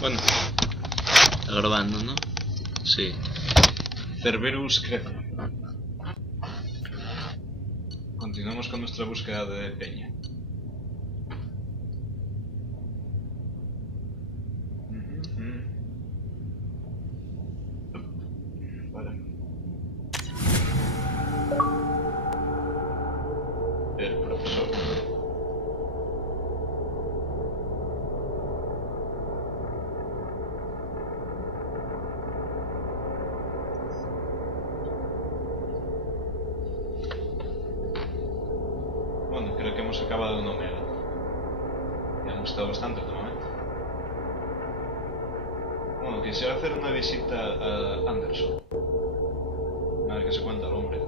Bueno, está grabando, ¿no? Sí. Cerberus crece. Continuamos con nuestra búsqueda de peña. Vale. El profesor. Bueno, creo que hemos acabado en Omega. Ya hemos estado bastante de momento. Bueno, quisiera hacer una visita a Anderson. A ver qué se cuenta el hombre.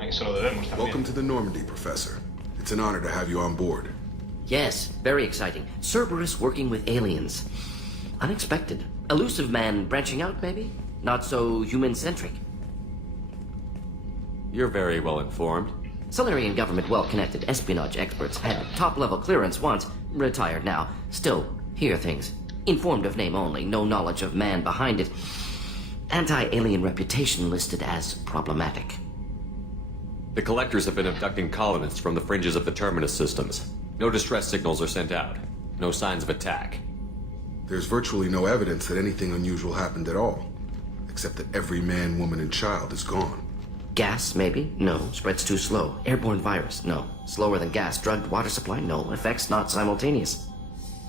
Aquí se lo debemos también. Welcome to the Normandy, Professor. It's an honor to have you on board. Yes, very exciting. Cerberus working with aliens. Unexpected. Elusive man branching out, maybe? Not so human-centric. You're very well informed. Solarian government well-connected espionage experts had top-level clearance once, retired now. Still, hear things. Informed of name only, no knowledge of man behind it. Anti-alien reputation listed as problematic. The collectors have been abducting colonists from the fringes of the terminus systems. No distress signals are sent out. No signs of attack. There's virtually no evidence that anything unusual happened at all, except that every man, woman, and child is gone. Gas, maybe? No. Spreads too slow. Airborne virus? No. Slower than gas. Drugged water supply? No. Effects not simultaneous.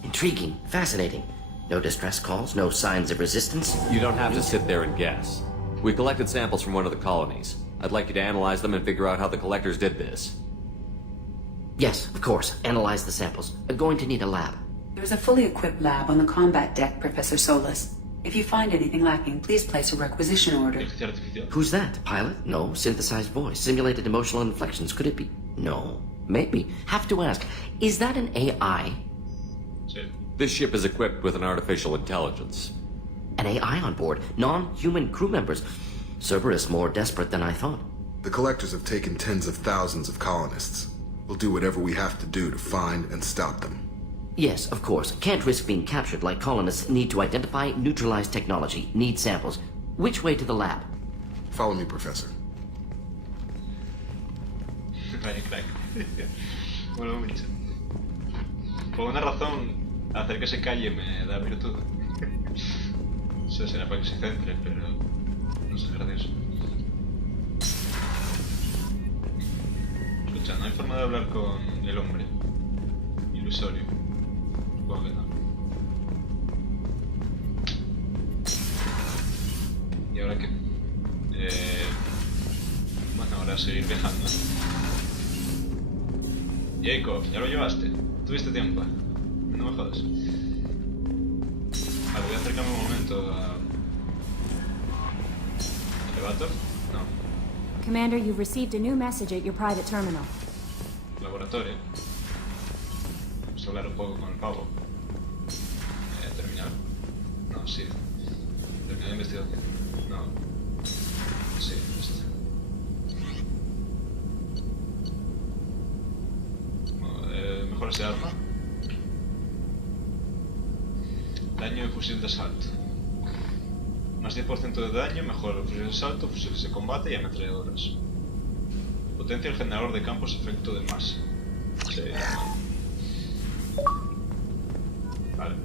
Intriguing. Fascinating. No distress calls? No signs of resistance? You don't have to sit there and guess. We collected samples from one of the colonies. I'd like you to analyze them and figure out how the collectors did this. Yes, of course. Analyze the samples. Going to need a lab. There's a fully equipped lab on the combat deck, Professor Solis. If you find anything lacking, please place a requisition order. Who's that? Pilot? No. Synthesized voice. Simulated emotional inflections. Could it be? No. Maybe. Have to ask. Is that an AI? This ship is equipped with an artificial intelligence. An AI on board? Non-human crew members? Cerberus more desperate than I thought. The collectors have taken tens of thousands of colonists. We'll do whatever we have to do to find and stop them. Yes, of course. Can't risk being captured like colonists need to identify, neutralize technology, need samples. Which way to the lab? Follow me, Professor. Vaya crack. Bueno, mucho. Por una razón, hacer que se calle me da virtud. Eso será para que se centre, pero no sé, gracioso. Escucha, no hay forma de hablar con el hombre. Ilusorio. Supongo que no. ¿Y ahora qué? Bueno, ahora seguir viajando. Jacob, ¿ya lo llevaste? ¿Tuviste tiempo? No me jodas. Vale, voy a acercarme un momento a... ¿Elevator? No. Commander, you've received a new message at your private terminal. Laboratorio. Vamos a hablar un poco con el pavo. Terminar. No, sí. Terminar la investigación. No. Sí, esto. Bueno, mejor ese arma. Daño de fusil de asalto. Más 10% de daño, mejor el fusil de asalto, fusiles de combate y ametralladoras. Potencia el generador de campos efecto de masa. Sí, vale.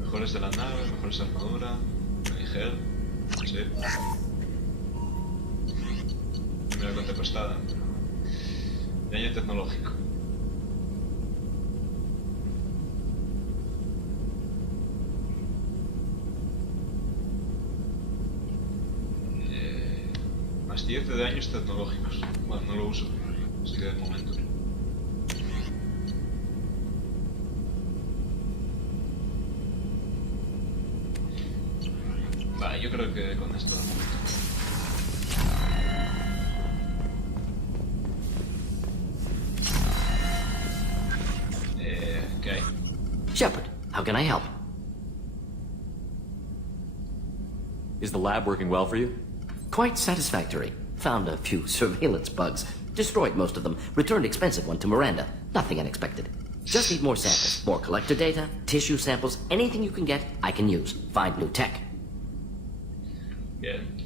Mejores de la nave, mejores armadura, ligero, sí. Primera contraprestada, pero... Daño tecnológico. Más 10 de daños tecnológicos. Bueno, no lo uso, así que de momento. Vale, yo creo que con esto de momento. ¿Qué hay? Shepard, how can I help? Is the lab working well for you? Quite satisfactory. Found a few surveillance bugs. Destroyed most of them. Returned expensive one to Miranda. Nothing unexpected. Just need more samples. More collector data, tissue samples, anything you can get, I can use. Find new tech. Bien.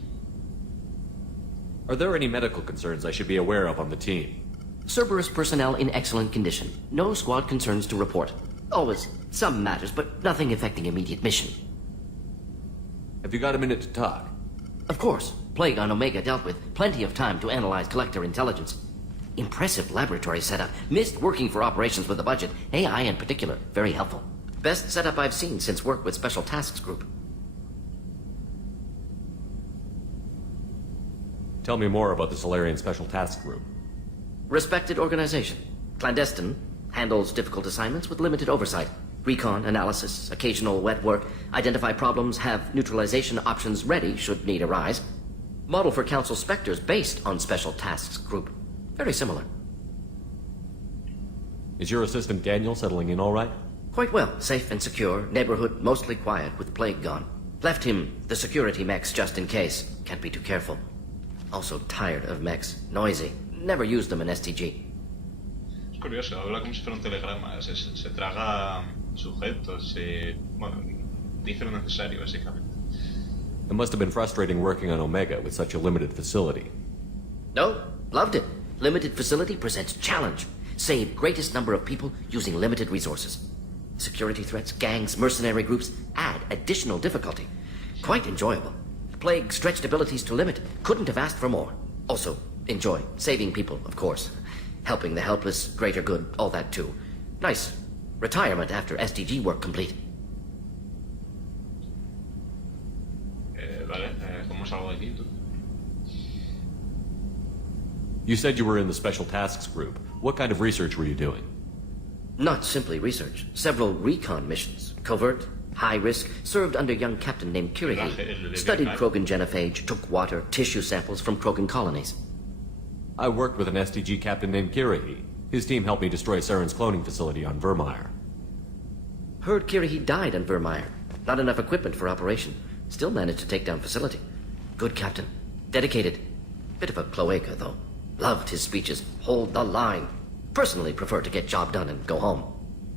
Are there any medical concerns I should be aware of on the team? Cerberus personnel in excellent condition. No squad concerns to report. Always some matters, but nothing affecting immediate mission. Have you got a minute to talk? Of course. Plague on Omega dealt with. Plenty of time to analyze collector intelligence. Impressive laboratory setup. Missed working for operations with a budget. AI in particular. Very helpful. Best setup I've seen since work with Special Tasks Group. Tell me more about the Solarian Special Task Group. Respected organization. Clandestine. Handles difficult assignments with limited oversight. Recon, analysis, occasional wet work. Identify problems, have neutralization options ready should need arise. Model for Council Spectres based on Special Tasks Group. Very similar. Is your assistant Daniel settling in all right? Quite well. Safe and secure. Neighborhood mostly quiet with Plague gone. Left him the security mechs just in case. Can't be too careful. Also tired of mechs. Noisy. Never used them in STG. Es curioso, habla como si fuera un telegrama. Se traga sujetos y... Bueno, dice lo necesario, básicamente. It must have been frustrating working on Omega with such a limited facility. No, loved it. Limited facility presents challenge. Save greatest number of people using limited resources. Security threats, gangs, mercenary groups add additional difficulty. Quite enjoyable. Plague stretched abilities to limit. Couldn't have asked for more. Also, enjoy. Saving people, of course. Helping the helpless, greater good, all that too. Nice. Retirement after SDG work complete. Vale, ¿cómo salgo de aquí tú? You said you were in the Special Tasks Group. What kind of research were you doing? Not simply research. Several recon missions. Covert, high risk, served under young captain named Kirihi. Studied Krogan genophage, took water, tissue samples from Krogan colonies. I worked with an STG captain named Kirihi. His team helped me destroy Saren's cloning facility on Vermeer. Heard Kirihi died on Vermeer. Not enough equipment for operation. Still managed to take down facility. Good captain. Dedicated. Bit of a cloaca, though. Loved his speeches. Hold the line. Personally prefer to get job done and go home.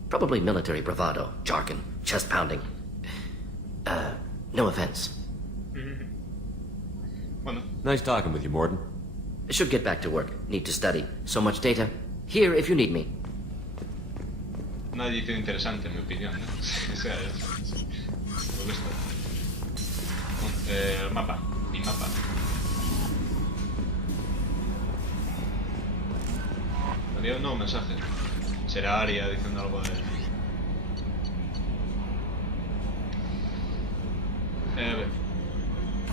Probably military bravado, jargon, chest pounding. No offense. Bueno, Nice talking with you, Morden. Should get back to work. Need to study. So much data. Here if you need me. una edición interesante en mi opinión, ¿no? O sea, me gusta. El mapa, mi mapa. Había un nuevo mensaje. Será Aria diciendo algo de...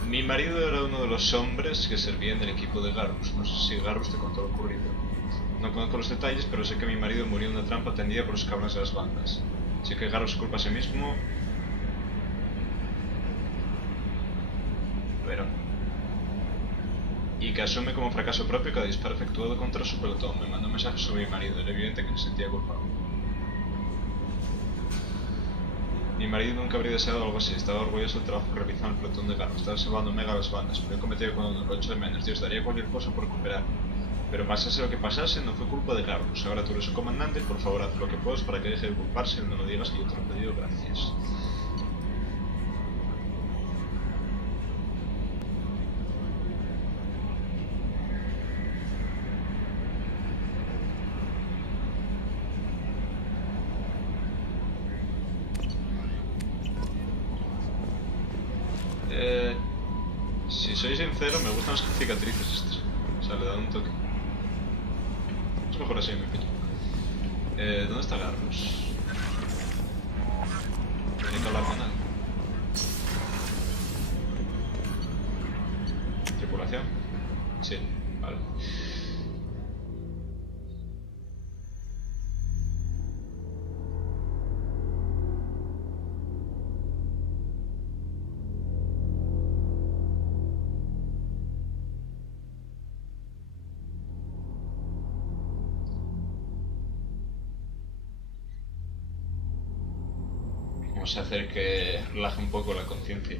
Mi marido era uno de los hombres que servían del equipo de Garrus. No sé si Garrus te contó lo ocurrido. No conozco los detalles, pero sé que mi marido murió en una trampa tendida por los cabrones de las bandas. Sé que Garrus se culpa a sí mismo. Pero... y que asume como fracaso propio cada disparo efectuado contra su pelotón. Me mandó un mensaje sobre mi marido. Era evidente que se sentía culpable. Mi marido nunca habría deseado algo así. Estaba orgulloso del trabajo que realizaba el pelotón de Garrus. Estaba salvando Omega a las bandas, pero he cometido con uno, lo echo de menos. Dios, daría cualquier cosa por recuperarme. Pero pasase lo que pasase, no fue culpa de Garrus. Ahora tú eres su comandante, por favor haz lo que puedas para que deje de culparse y no lo digas que yo te lo he pedido. Gracias. Si soy sincero, me gustan las cicatrices estas. O sea, le dan un toque. Es mejor así, me pillo. ¿Dónde está Garrus? Tiene que hablar con él. ¿Tripulación? Sí, vale. Vamos a hacer que relaje un poco la conciencia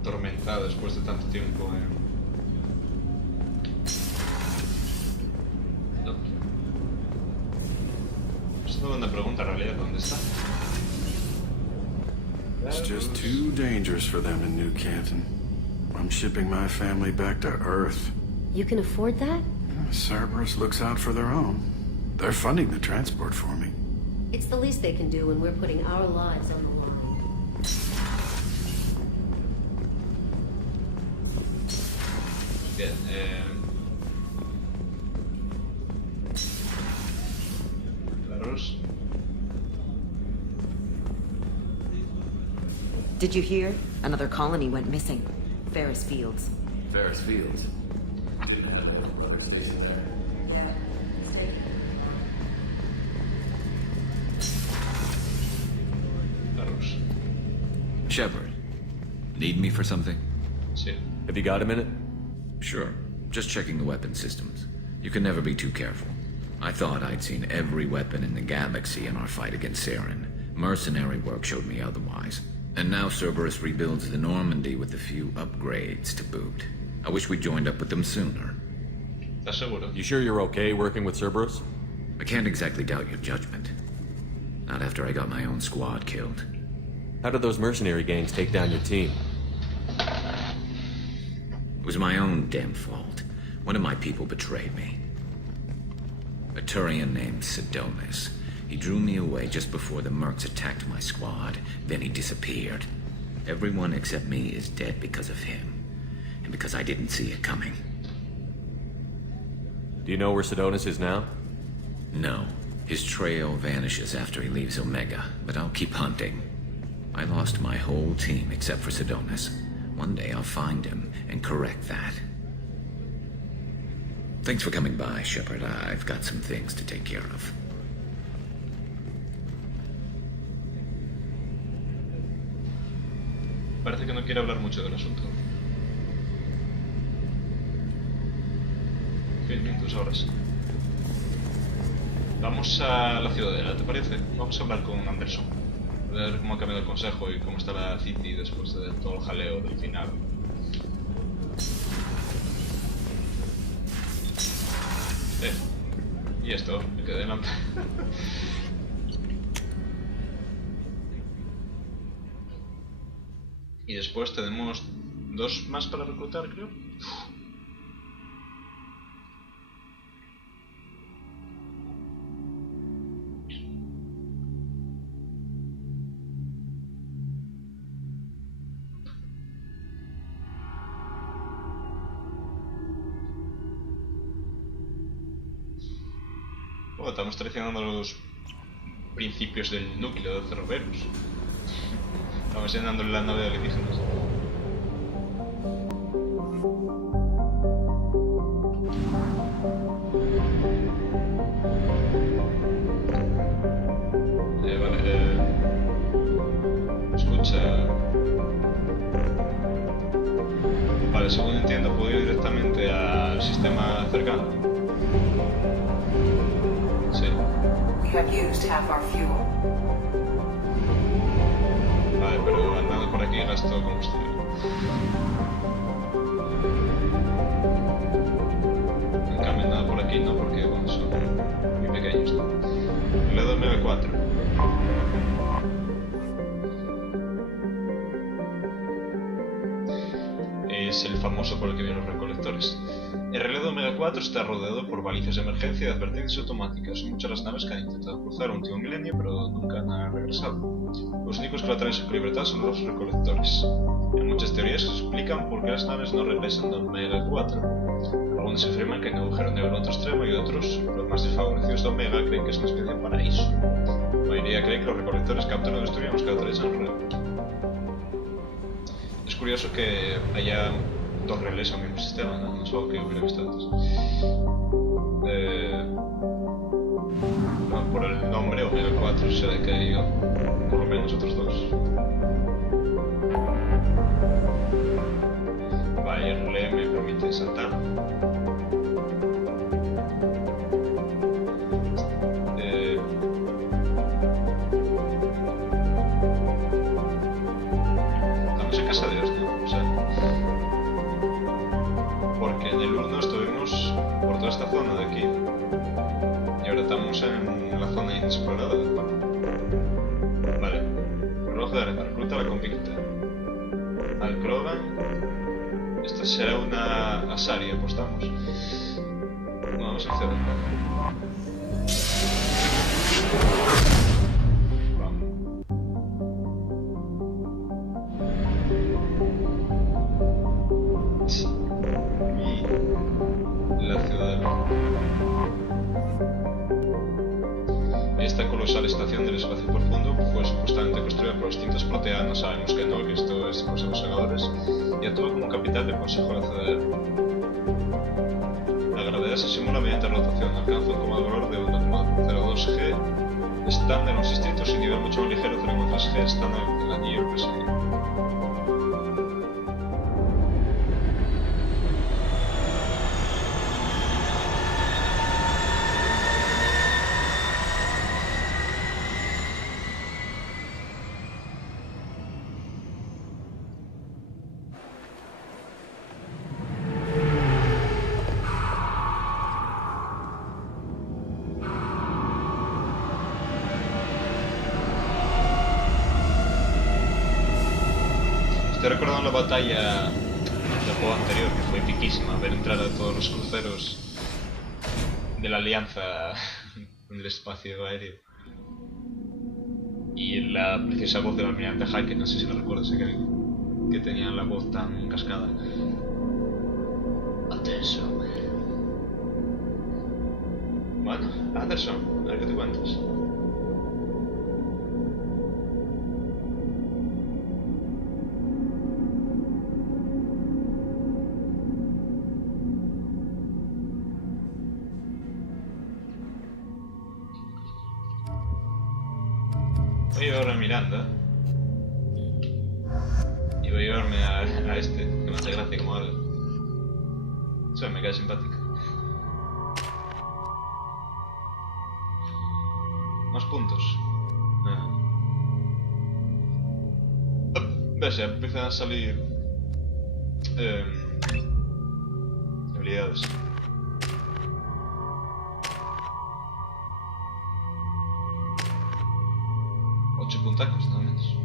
atormentada después de tanto tiempo Es una buena pregunta en realidad, ¿dónde está? It's just too dangerous for them in New Canton. I'm shipping my family back to Earth. You can afford that? Cerberus looks out for their own. They're funding the transport for me. It's the least they can do when we're putting our lives on the line. Bien, Claros. Did you hear? Another colony went missing. Ferris Fields. Ferris Fields. Didn't have a rubber station there. Claros. Shepard, need me for something? Sí. Have you got a minute? Sure. Just checking the weapon systems. You can never be too careful. I thought I'd seen every weapon in the galaxy in our fight against Saren. Mercenary work showed me otherwise. And now Cerberus rebuilds the Normandy with a few upgrades to boot. I wish we'd joined up with them sooner. ¿Estás seguro? You sure you're okay working with Cerberus? I can't exactly doubt your judgment. Not after I got my own squad killed. How did those mercenary gangs take down your team? It was my own damn fault. One of my people betrayed me. A Turian named Sidonis. He drew me away just before the mercs attacked my squad. Then he disappeared. Everyone except me is dead because of him. And because I didn't see it coming. Do you know where Sidonis is now? No. His trail vanishes after he leaves Omega, but I'll keep hunting. I lost my whole team except for Sidonis. One day I'll find him and correct that. Thanks for coming by, Shepard. I've got some things to take care of. Parece que no quiere hablar mucho del asunto. Bien, 2 horas. Vamos a la ciudadela, ¿te parece? Vamos a hablar con Anderson. A ver cómo ha cambiado el consejo y cómo está la City después de todo el jaleo del final. Y esto, me quedé delante. Y después tenemos 2 más para reclutar, creo. Bueno, estamos traicionando los principios del núcleo de Cerberus. Estamos llenándole la nave de alienígenas. Escucha. Vale, según entiendo, puedo ir directamente al sistema cercano. Sí. We have used half our fuel. Vale, pero andando por aquí gasto combustible. En cambio, nada por aquí no, porque bueno, son muy pequeños. Le doy Omega 4. Es el famoso por el que vienen los recolectores. El relé de Omega 4 está rodeado por balizas de emergencia y advertencias automáticas. Son muchas las naves que han intentado cruzar un último milenio, pero nunca han regresado. Los únicos que lo traen con libertad son los recolectores. Hay muchas teorías que explican por qué las naves no regresan de Omega 4. Algunos afirman que hay un agujero negro en otro extremo y otros, los más desfavorecidos de Omega, creen que es una especie de paraíso. La mayoría cree que los recolectores capturan y destruyen los que atraviesan el relé. Es curioso que haya 2 relés en el mismo sistema, no es algo que hubiera visto antes. No, por el nombre Omega 4 se ve que hay por lo menos otros 2. Vale, el relé me permite saltar. Estamos en casa de Dios, ¿no? O sea, porque en el 1 estuvimos por toda esta zona de aquí. Y Y ahora estamos en la zona inexplorada. Vale. Reloj de arena. Recluta a la convicta. Al Krogan. Esta será una Asari, apostamos. Vamos a hacer. Esta colosal estación del espacio profundo fue supuestamente construida por distintos proteanos, sabemos que no, que esto es por los segadores, y actúa como capital del Consejo de la Sideral. La gravedad se simula mediante rotación, alcanza un cómodo valor de 1,02 G estándar en los distritos y nivel mucho más ligero 0,3 G estándar en el anillo presidio. Estoy recordando la batalla del juego anterior, que fue epiquísima, ver entrar a todos los cruceros de la Alianza en el espacio aéreo. Y la preciosa voz del almirante Hake, no sé si lo recuerdas, que tenía la voz tan cascada. Anderson. Bueno, Anderson, a ver qué te cuentas. Voy a llevarme a Miranda y voy a llevarme a este, que me hace gracia como habla. Eso me cae simpática. Más puntos. Ves, ya empiezan a salir habilidades. Puntacos, nada menos.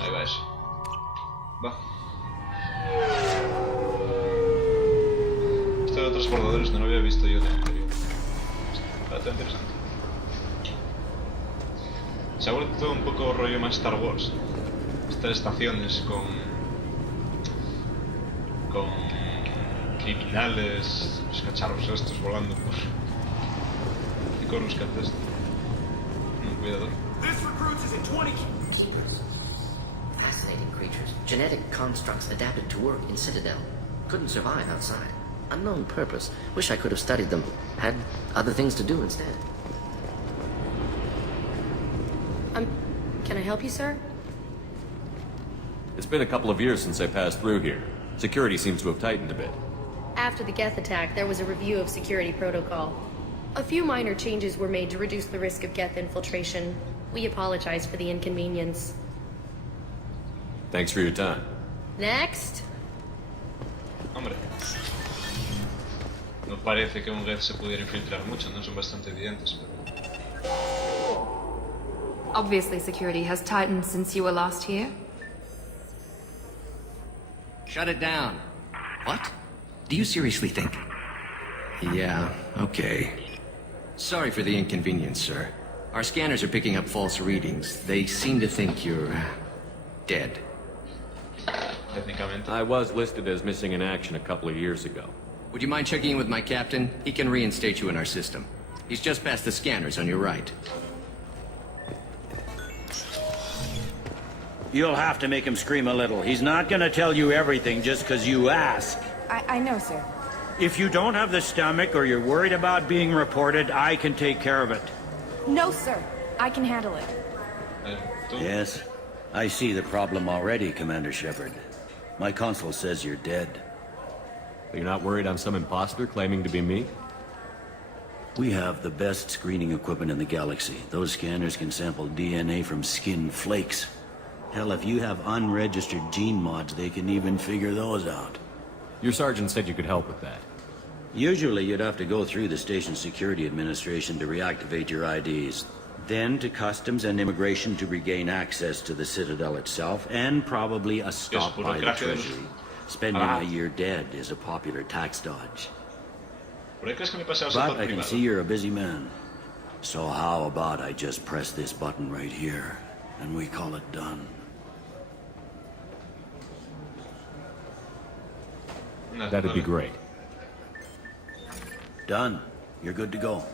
Ahí va eso. Va. Esto de otros bordadores no lo había visto yo en el anterior. Está interesante. Se ha vuelto un poco rollo más Star Wars. Estas estaciones con criminales, los cacharros estos volando por... y con los que haces. Cuidado. Fascinating creatures. Genetic constructs adapted to work in Citadel. Couldn't survive outside. Unknown purpose. Wish I could have studied them. Had other things to do instead. Can I help you, sir? It's been a couple of years since I passed through here. Security seems to have tightened a bit. After the Geth attack, there was a review of security protocol. A few minor changes were made to reduce the risk of Geth infiltration. We apologize for the inconvenience. Thanks for your time. Next. Hombre. No parece que un Geth se pudiera infiltrar mucho, no son bastante evidentes, pero... Obviously, security has tightened since you were last here. Shut it down. What? Do you seriously think? Yeah, okay. Sorry for the inconvenience, sir. Our scanners are picking up false readings. They seem to think you're... dead. Técnicamente. I was listed as missing in action a couple of years ago. Would you mind checking in with my captain? He can reinstate you in our system. He's just past the scanners on your right. You'll have to make him scream a little. He's not gonna tell you everything just because you ask. I know, sir. If you don't have the stomach or you're worried about being reported, I can take care of it. No, sir. I can handle it. Yes, I see the problem already, Commander Shepard. My console says you're dead. You're not worried I'm some imposter claiming to be me? We have the best screening equipment in the galaxy. Those scanners can sample DNA from skin flakes. Hell, if you have unregistered gene mods, they can even figure those out. Your sergeant said you could help with that. Usually you'd have to go through the Station Security Administration to reactivate your IDs. Then to Customs and Immigration to regain access to the Citadel itself, and probably a stop by the Treasury. Spending a year dead is a popular tax dodge. But I can see you're a busy man. So how about I just press this button right here, and we call it done? That'd be great. Done. You're good to go.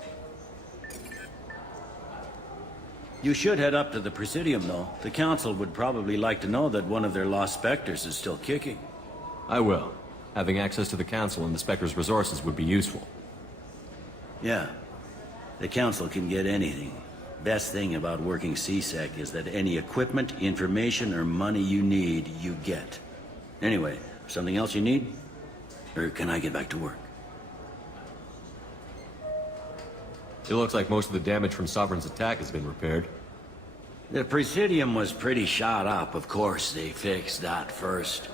You should head up to the Presidium, though. The Council would probably like to know that one of their lost Spectres is still kicking. I will. Having access to the Council and the Spectre's resources would be useful. Yeah. The Council can get anything. Best thing about working CSEC is that any equipment, information, or money you need, you get. Anyway, something else you need? Or can I get back to work? It looks like most of the damage from Sovereign's attack has been repaired. The Presidium was pretty shot up. Of course, they fixed that first.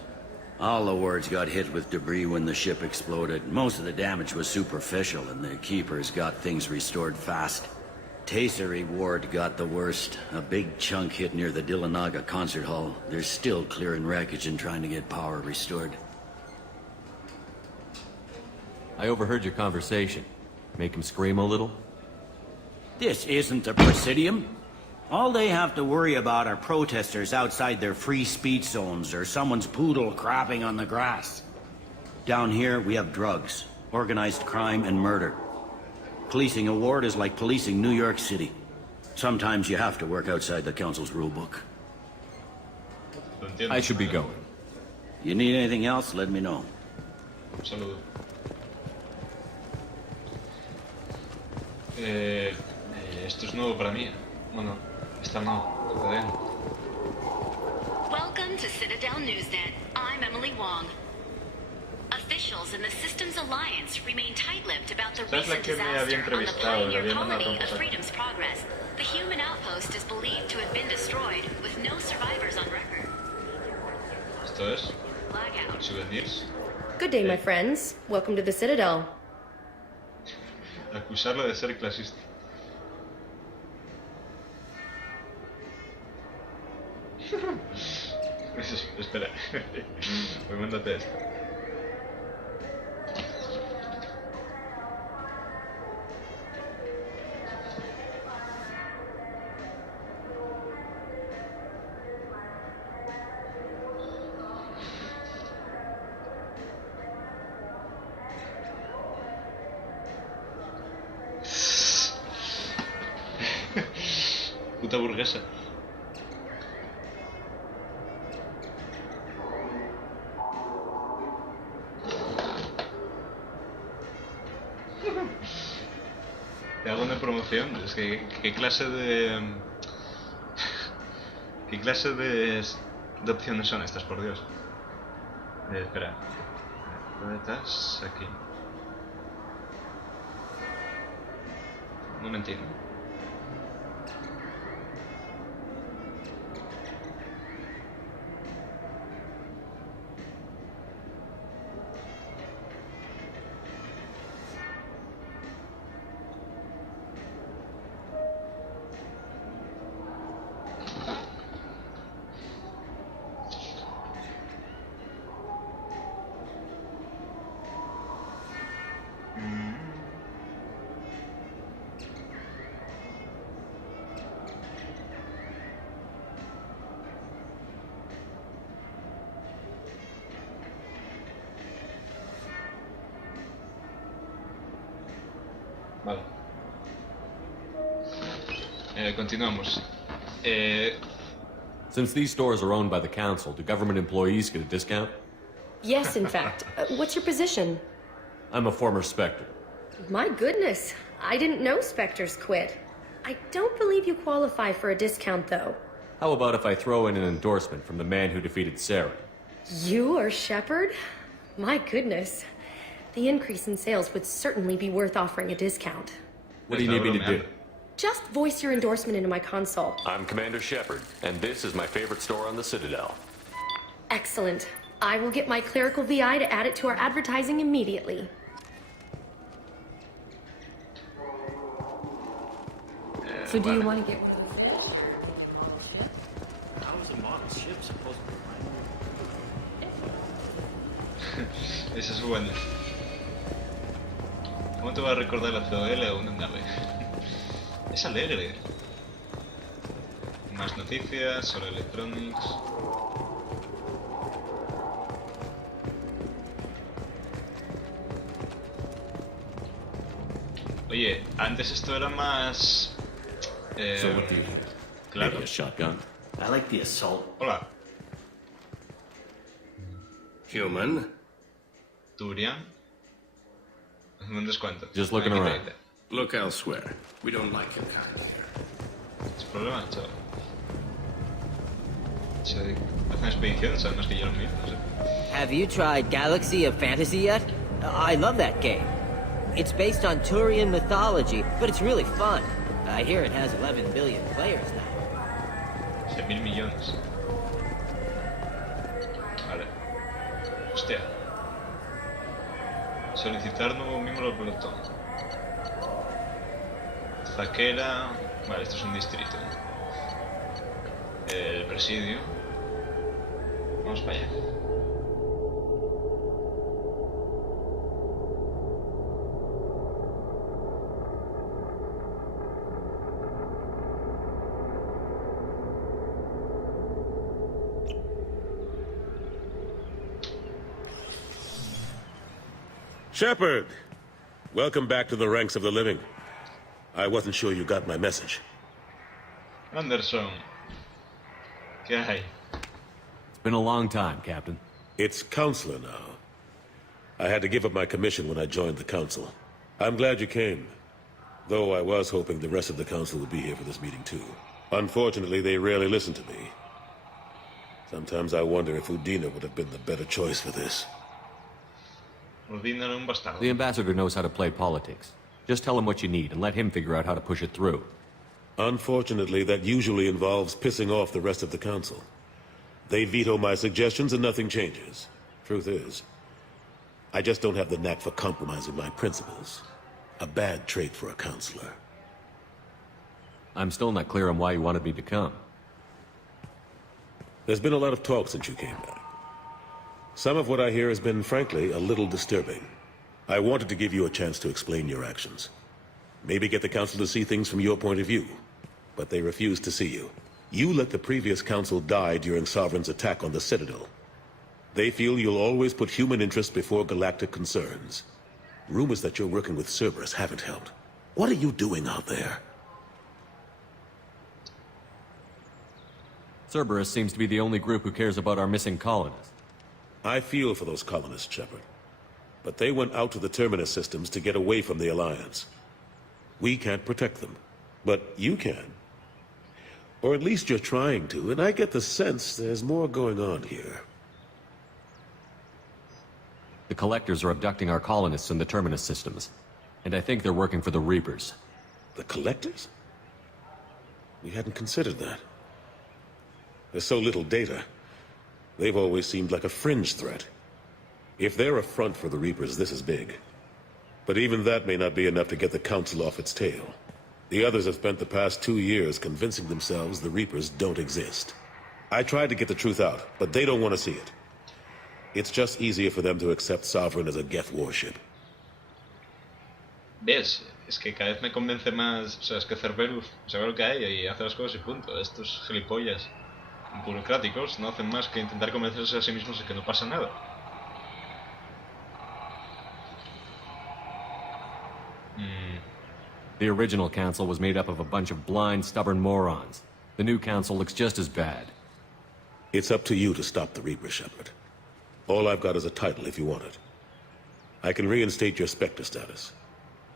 All the wards got hit with debris when the ship exploded. Most of the damage was superficial, and the Keepers got things restored fast. Tasery Ward got the worst. A big chunk hit near the Dillanaga concert hall. They're still clearing wreckage and trying to get power restored. I overheard your conversation. Make him scream a little? This isn't the Presidium. All they have to worry about are protesters outside their free speech zones or someone's poodle crapping on the grass. Down here, we have drugs, organized crime, and murder. Policing a ward is like policing New York City. Sometimes you have to work outside the Council's rulebook. I should be going. You need anything else, let me know. Saludo. Esto es nuevo para mí. Bueno, esta no. Welcome to Citadel Newsnet. I'm Emily Wong. Officials in the Systems Alliance remain tight-lipped about the recent disaster on the pioneer colony of Freedom's Progress. The human outpost is believed to have been destroyed, with no survivors on record. Esto es souvenirs. Good day, my friends. Welcome to the Citadel. Acusarlo de ser clasista. Espera. Voy a mandarte esto. Puta burguesa. Te hago una promoción. Es que ¿qué clase de opciones son estas, por Dios? Espera. ¿Dónde estás? Aquí. Un momentito. Vale. Continuamos. Since these stores are owned by the Council, do government employees get a discount? Yes, in fact. What's your position? I'm a former Spectre. My goodness. I didn't know Spectres quit. I don't believe you qualify for a discount, though. How about if I throw in an endorsement from the man who defeated Sarah? You are Shepard? My goodness. The increase in sales would certainly be worth offering a discount. What do you need me to do? Just voice your endorsement into my console. I'm Commander Shepard, and this is my favorite store on the Citadel. Excellent. I will get my clerical VI to add it to our advertising immediately. So do you want to get... How is a model ship supposed to... Esa es buena. ¿Cómo te va a recordar la COL a una nave? Es alegre. Más noticias sobre Electronics. Oye, antes esto era más... So what do you... Claro. Maybe a shotgun? I like the assault. Hola. Human. Turian. Un descuento. Just looking around. Look elsewhere. We don't like your kind here. Es problema, chaval. Se hacen expediciones, además que yo lo mismo, no sé. Have you tried Galaxy of Fantasy yet? I love that game. It's based on Turian mythology, but it's really fun. I hear it has 11 billion players now. 100.000 millones. Vale. Hostia. Solicitar nuevo miembro del pelotón. Zaquera. Vale, esto es un distrito. El presidio. Vamos para allá. Shepard! Welcome back to the ranks of the living. I wasn't sure you got my message. Anderson. ¿Qué hay? It's been a long time, Captain. It's Counselor now. I had to give up my commission when I joined the Council. I'm glad you came. Though I was hoping the rest of the Council would be here for this meeting too. Unfortunately, they rarely listen to me. Sometimes I wonder if Udina would have been the better choice for this. The ambassador knows how to play politics. Just tell him what you need and let him figure out how to push it through. Unfortunately, that usually involves pissing off the rest of the Council. They veto my suggestions and nothing changes. Truth is, I just don't have the knack for compromising my principles. A bad trait for a counselor. I'm still not clear on why you wanted me to come. There's been a lot of talk since you came back. Some of what I hear has been, frankly, a little disturbing. I wanted to give you a chance to explain your actions. Maybe get the Council to see things from your point of view. But they refuse to see you. You let the previous Council die during Sovereign's attack on the Citadel. They feel you'll always put human interests before galactic concerns. Rumors that you're working with Cerberus haven't helped. What are you doing out there? Cerberus seems to be the only group who cares about our missing colonists. I feel for those colonists, Shepard. But they went out to the Terminus systems to get away from the Alliance. We can't protect them, but you can. Or at least you're trying to, and I get the sense there's more going on here. The Collectors are abducting our colonists in the Terminus systems. And I think they're working for the Reapers. The Collectors? We hadn't considered that. There's so little data. They've always seemed like a fringe threat. If they're a front for the Reapers, this is big. But even that may not be enough to get the Council off its tail. The others have spent the past 2 years convincing themselves the Reapers don't exist. I tried to get the truth out, but they don't want to see it. It's just easier for them to accept Sovereign as a Geth warship. ¿Ves? Es que cada vez me convence más... O sea, es que Cerberus sabe lo que hay y hace las cosas y punto. Estos gilipollas burocráticos no hacen más que intentar convencerse a sí mismos de que no pasa nada. The original council was made up of a bunch of blind, stubborn morons. The new council looks just as bad. It's up to you to stop the Reaper, Shepard. All I've got is a title if you want it. I can reinstate your Spectre status.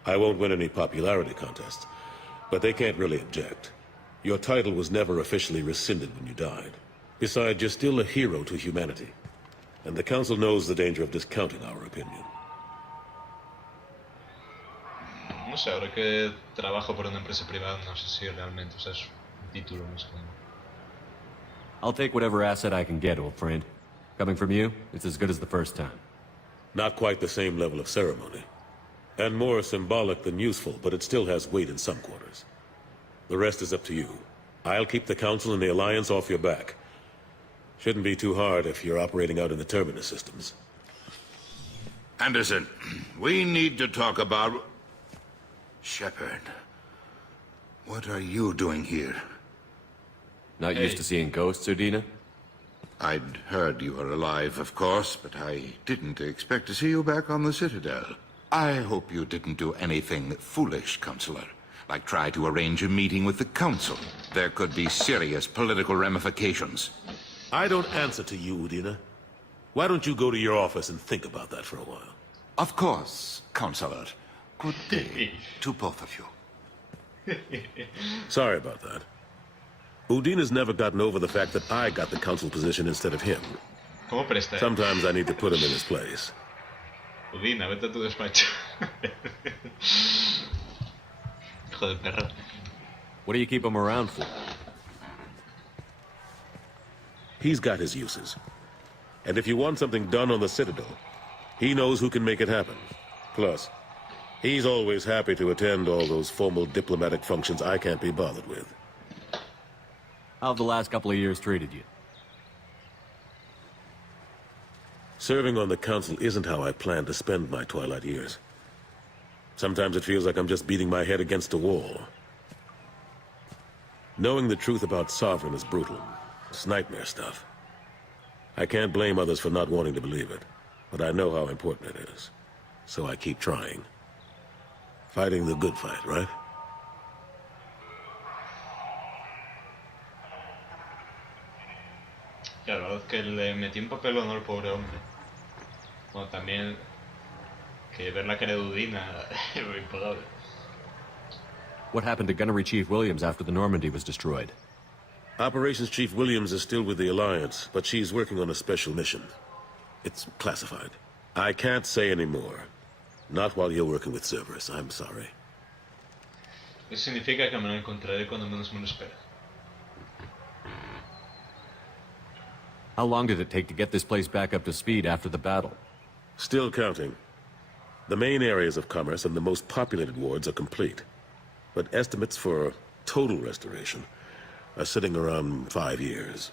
I won't win any popularity contests, but they can't really object. Your title was never officially rescinded when you died. Besides, you're still a hero to humanity. And the Council knows the danger of discounting our opinion. No sé, ahora que trabajo por una empresa privada, no sé si realmente, o sea, es un título, no sé. I'll take whatever asset I can get, old friend. Coming from you, it's as good as the first time. Not quite the same level of ceremony. And more symbolic than useful, but it still has weight in some quarters. The rest is up to you. I'll keep the Council and the Alliance off your back. Shouldn't be too hard if you're operating out in the Terminus systems. Anderson, we need to talk about... Shepard. What are you doing here? Not used to seeing ghosts, Udina? I'd heard you were alive, of course, but I didn't expect to see you back on the Citadel. I hope you didn't do anything foolish, Counselor. Like try to arrange a meeting with the Council. There could be serious political ramifications. I don't answer to you, Udina. Why don't you go to your office and think about that for a while? Of course, Counselor. Good day to both of you. Sorry about that. Udina's never gotten over the fact that I got the Council position instead of him. Sometimes I need to put him in his place. Udina, vete a tu despacho. Hijo de perra. What do you keep him around for? He's got his uses. And if you want something done on the Citadel, he knows who can make it happen. Plus, he's always happy to attend all those formal diplomatic functions I can't be bothered with. How have the last couple of years treated you? Serving on the Council isn't how I plan to spend my twilight years. Sometimes it feels like I'm just beating my head against a wall. Knowing the truth about Sovereign is brutal. It's nightmare stuff. I can't blame others for not wanting to believe it, but I know how important it is. So I keep trying. Fighting the good fight, right? Ya, la verdad es que le metí un papelón al pobre hombre. Bueno, también que ver la cara de Udina es muy impagable. What happened to Gunnery Chief Williams after the Normandy was destroyed? Operations Chief Williams is still with the Alliance, but she's working on a special mission. It's classified. I can't say any more. Not while you're working with Cerberus, I'm sorry. Eso significa que me lo encontraré cuando menos me lo espera. How long did it take to get this place back up to speed after the battle? Still counting. The main areas of commerce and the most populated wards are complete. But estimates for total restoration are sitting around 5 years.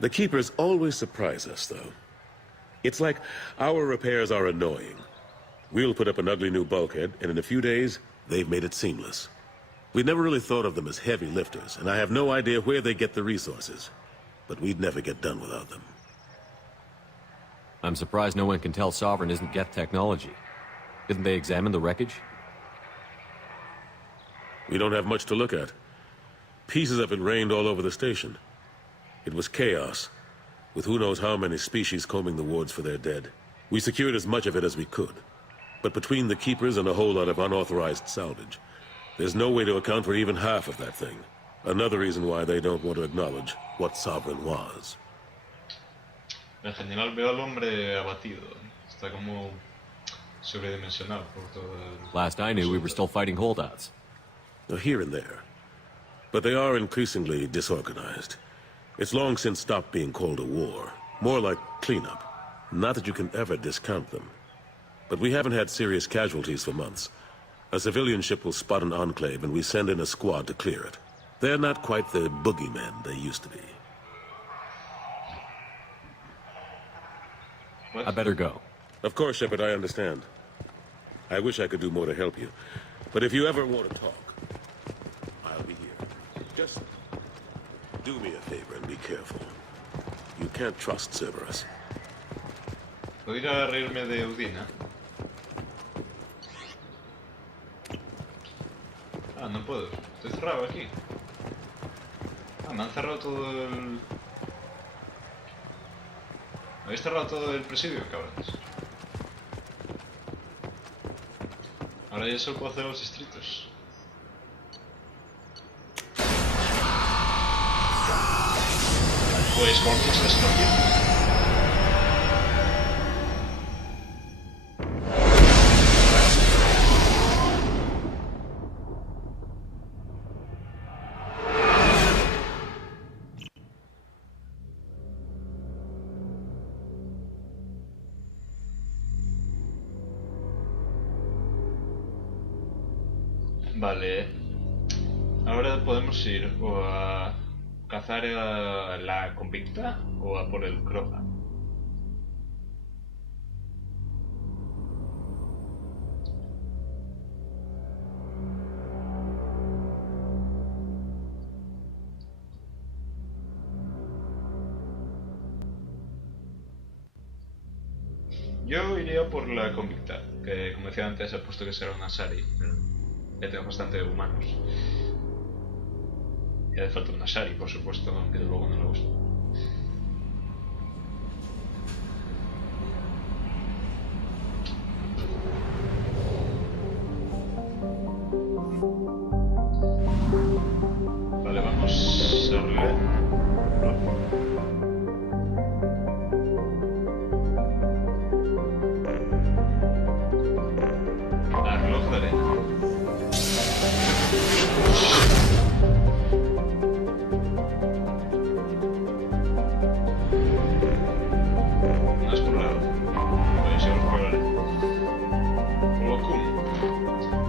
The Keepers always surprise us, though. It's like our repairs are annoying. We'll put up an ugly new bulkhead, and in a few days, they've made it seamless. We never really thought of them as heavy lifters, and I have no idea where they get the resources. But we'd never get done without them. I'm surprised no one can tell Sovereign isn't Geth technology. Didn't they examine the wreckage? We don't have much to look at. Pieces of it rained all over the station. It was chaos, with who knows how many species combing the wards for their dead. We secured as much of it as we could. But between the Keepers and a whole lot of unauthorized salvage, there's no way to account for even half of that thing. Another reason why they don't want to acknowledge what Sovereign was. En general veo al hombre abatido. Está como sobredimensionado por todo el... Last I knew, we were still fighting holdouts. Here and there. But they are increasingly disorganized. It's long since stopped being called a war. More like cleanup. Not that you can ever discount them. But we haven't had serious casualties for months. A civilian ship will spot an enclave and we send in a squad to clear it. They're not quite the boogeymen they used to be. I better go. Of course, Shepard, I understand. I wish I could do more to help you. But if you ever want to talk, I'll be here. Just do me a favor and be careful. You can't trust Cerberus. ¿Puedo ir a reírme de Udina? Ah, no puedo. Estoy cerrado aquí. Ah, me han cerrado todo el... ¿Habéis cerrado todo el presidio, cabrones? Ahora ya solo puedo hacer los distritos. Pues vamos a la situación. Vale. Ahora podemos ir o a cazar a la convicta o a por el Crota. Yo iría por la convicta, que como decía antes he puesto que será una Shari, pero ya tengo bastante humanos. Y hace falta una Shari, por supuesto, aunque luego no lo guste. Vale, vamos a darle. Reloj de arena. No es por lado. Puede ser por lado.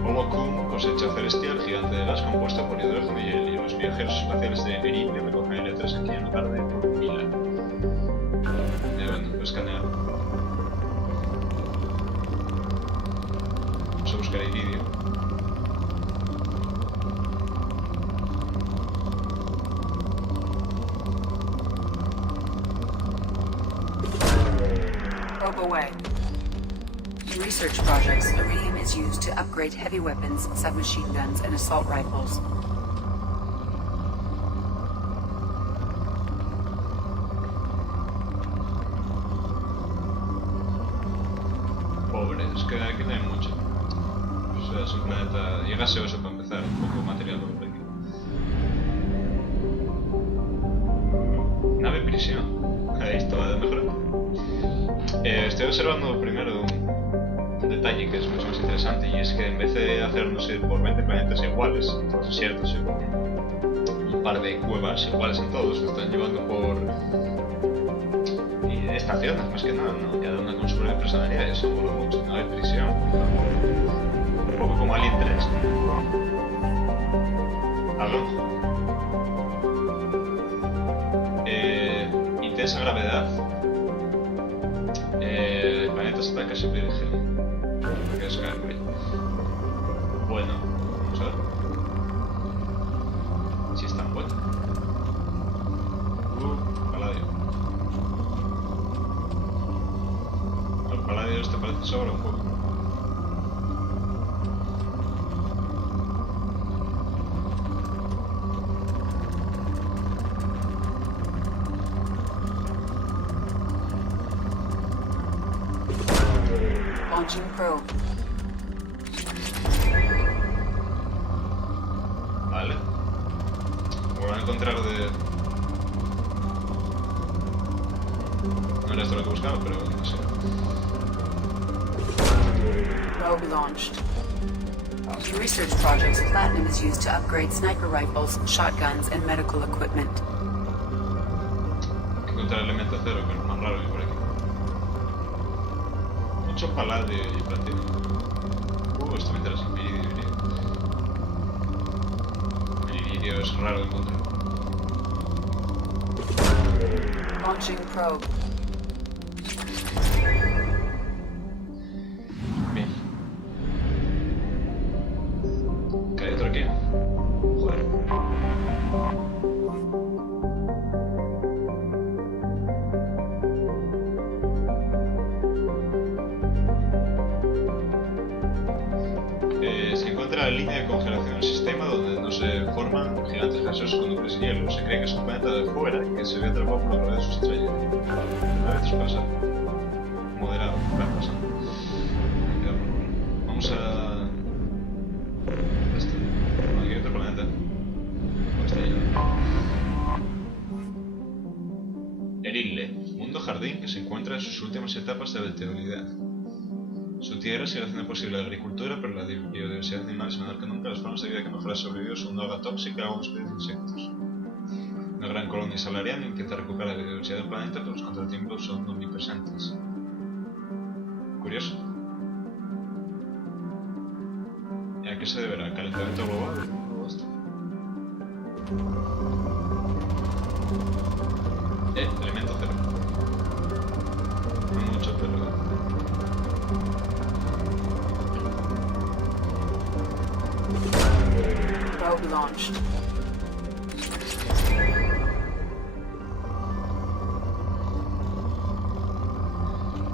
Holocum, cosecha celestial gigante de gas compuesta por hidrógeno y helio. Los viajeros espaciales de Erinio recogen letras aquí en lugar de por Milan. Bueno, pues escanear. Vamos a buscar iridio. Probe away. In research projects, iridium is used to upgrade heavy weapons, submachine guns, and assault rifles. Pobre, es que aquí no hay mucho. O sea, es un planeta... Y gaseoso para empezar, un poco material por aquí. Nave prisión. Ahí está, va de mejorando. Estoy observando primero un detalle que es mucho más interesante, y es que en vez de hacernos ir por 20 planetas iguales, todos desiertos y con un par de cuevas iguales en todos, nos están llevando por estaciones más que nada, ¿no? Cada una con su propia personalidad, y eso mola mucho, ¿no? Hay prisión, un poco como Alien 3. ¿Hablo? Intensa gravedad. El planeta se ataca su virgen. Que es Gran. Bueno, vamos a ver. Si es tan bueno. Paladio. El paladio este parece sobra un poco. Launching probe. Vale. Me voy a encontrar de... No era esto lo que buscaba, pero no sé. Probe launched. In research projects, platinum is used to upgrade sniper rifles, shotguns, and medical equipment. Hay que encontrar el elemento cero, que es lo más raro que por aquí. Mucho paladio y platino. Esto me interesa. El iridio es raro de encontrar. Launching probe. Bien. ¿Qué hay otro aquí? Joder. Se encuentra la línea de congelación del sistema donde no se forman gigantes gaseosos con núcleos de hielo. Se cree que es un planeta de fuera y que se ve atrapado por la gravedad de sus estrellas. A veces pasa. Moderado, va pasando. Vamos a... Este. No, aquí hay otro planeta. Está lleno. Erille, mundo jardín que se encuentra en sus últimas etapas de vegetabilidad. Su tierra sigue haciendo posible la agricultura, pero la biodiversidad animal es menor que nunca. Las formas de vida que mejor han sobrevivido son una alga tóxica o una especie de insectos. Una gran colonia salariana intenta recuperar la biodiversidad del planeta, pero los contratiempos son omnipresentes. Curioso. Y aquí qué se deberá? ¿Calentamiento global? Elemento cero. No mucho, pero... Probe launched.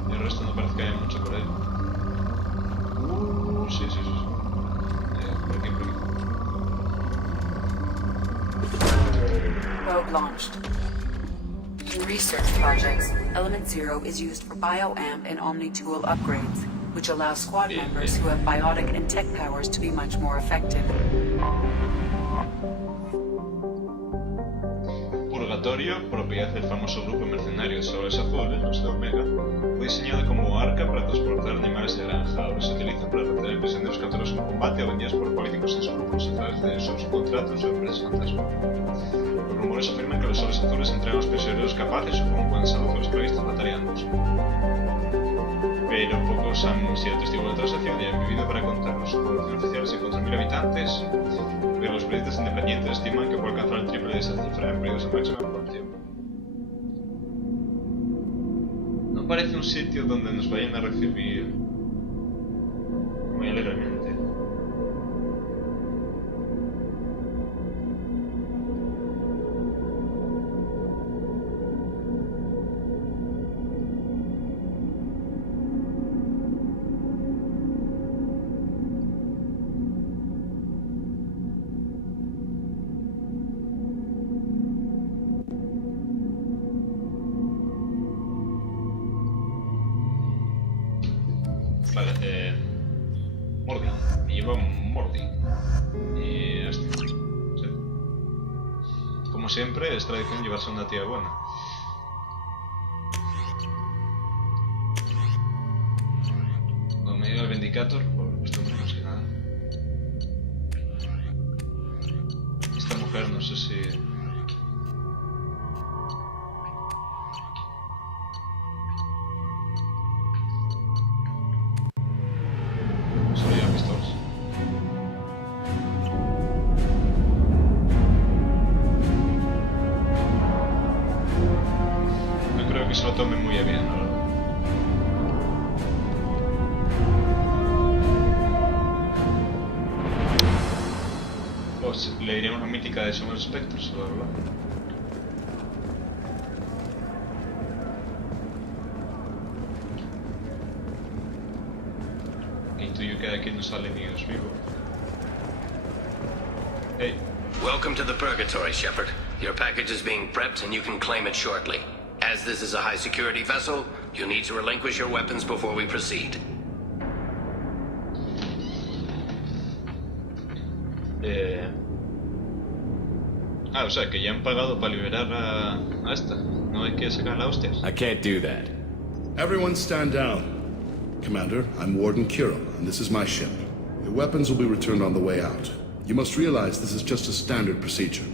Y el resto no parece que haya mucho por ahí. Sí. Por aquí. Probe launched. In research projects, Element Zero is used for bioamp and omni-tool upgrades, which allow squad members who have biotic and tech powers to be much more effective. Purgatorio, propiedad del famoso grupo mercenario de Soles Azules, los de Omega, fue diseñado como arca para transportar animales de granja. Ahora se utiliza para retener prisioneros capturados en combate o vendidos por políticos en sus grupos a través de sus contratos o empresas fantasma. Los rumores afirman que los Soles Azules entregan a los prisioneros capaces o con buena salud a los previstos batarianos. Pero pocos han sido testigos de la transacción y han vivido para contarlo. Su población oficial es de 4.000 habitantes, pero los periodistas independientes estiman que puede alcanzar el triple de esa cifra en periodos de máxima población. No parece un sitio donde nos vayan a recibir muy alegremente. Vale, Mordi. Me llevo Mordi. Y Esta. Sí. Como siempre, es tradición llevarse una tía buena. Cuando me diga el Vindicator, pues esto menos que nada. Esta mujer, no sé si... Que se lo tome muy a bien, ¿no? Pues le diré una mítica de Somos Spectros, bla bla. Que intuyo que de aquí no sale ni Dios vivo. Hey. Welcome to the Purgatory, Shepard. Your package is being prepped and you can claim it shortly. As this is a high-security vessel, you'll need to relinquish your weapons before we proceed. O sea, que ya han pagado para liberar a esta. No hay que sacarla a hostias. I can't do that. Everyone stand down. Commander, I'm Warden Kirill, and this is my ship. Your weapons will be returned on the way out. You must realize this is just a standard procedure.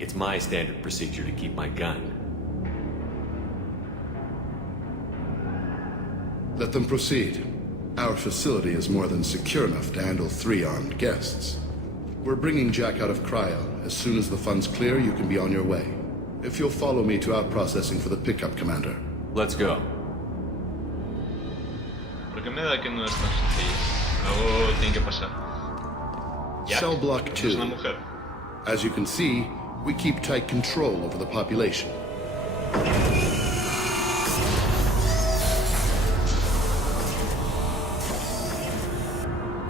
It's my standard procedure to keep my gun. Let them proceed. Our facility is more than secure enough to handle 3 armed guests. We're bringing Jack out of cryo. As soon as the funds clear, you can be on your way. If you'll follow me to out-processing for the pickup, Commander. Let's go. Porque me da que no es tan sencillo. Algo tiene que pasar. Jack, Cell Block 2. Es una mujer. As you can see, we keep tight control over the population.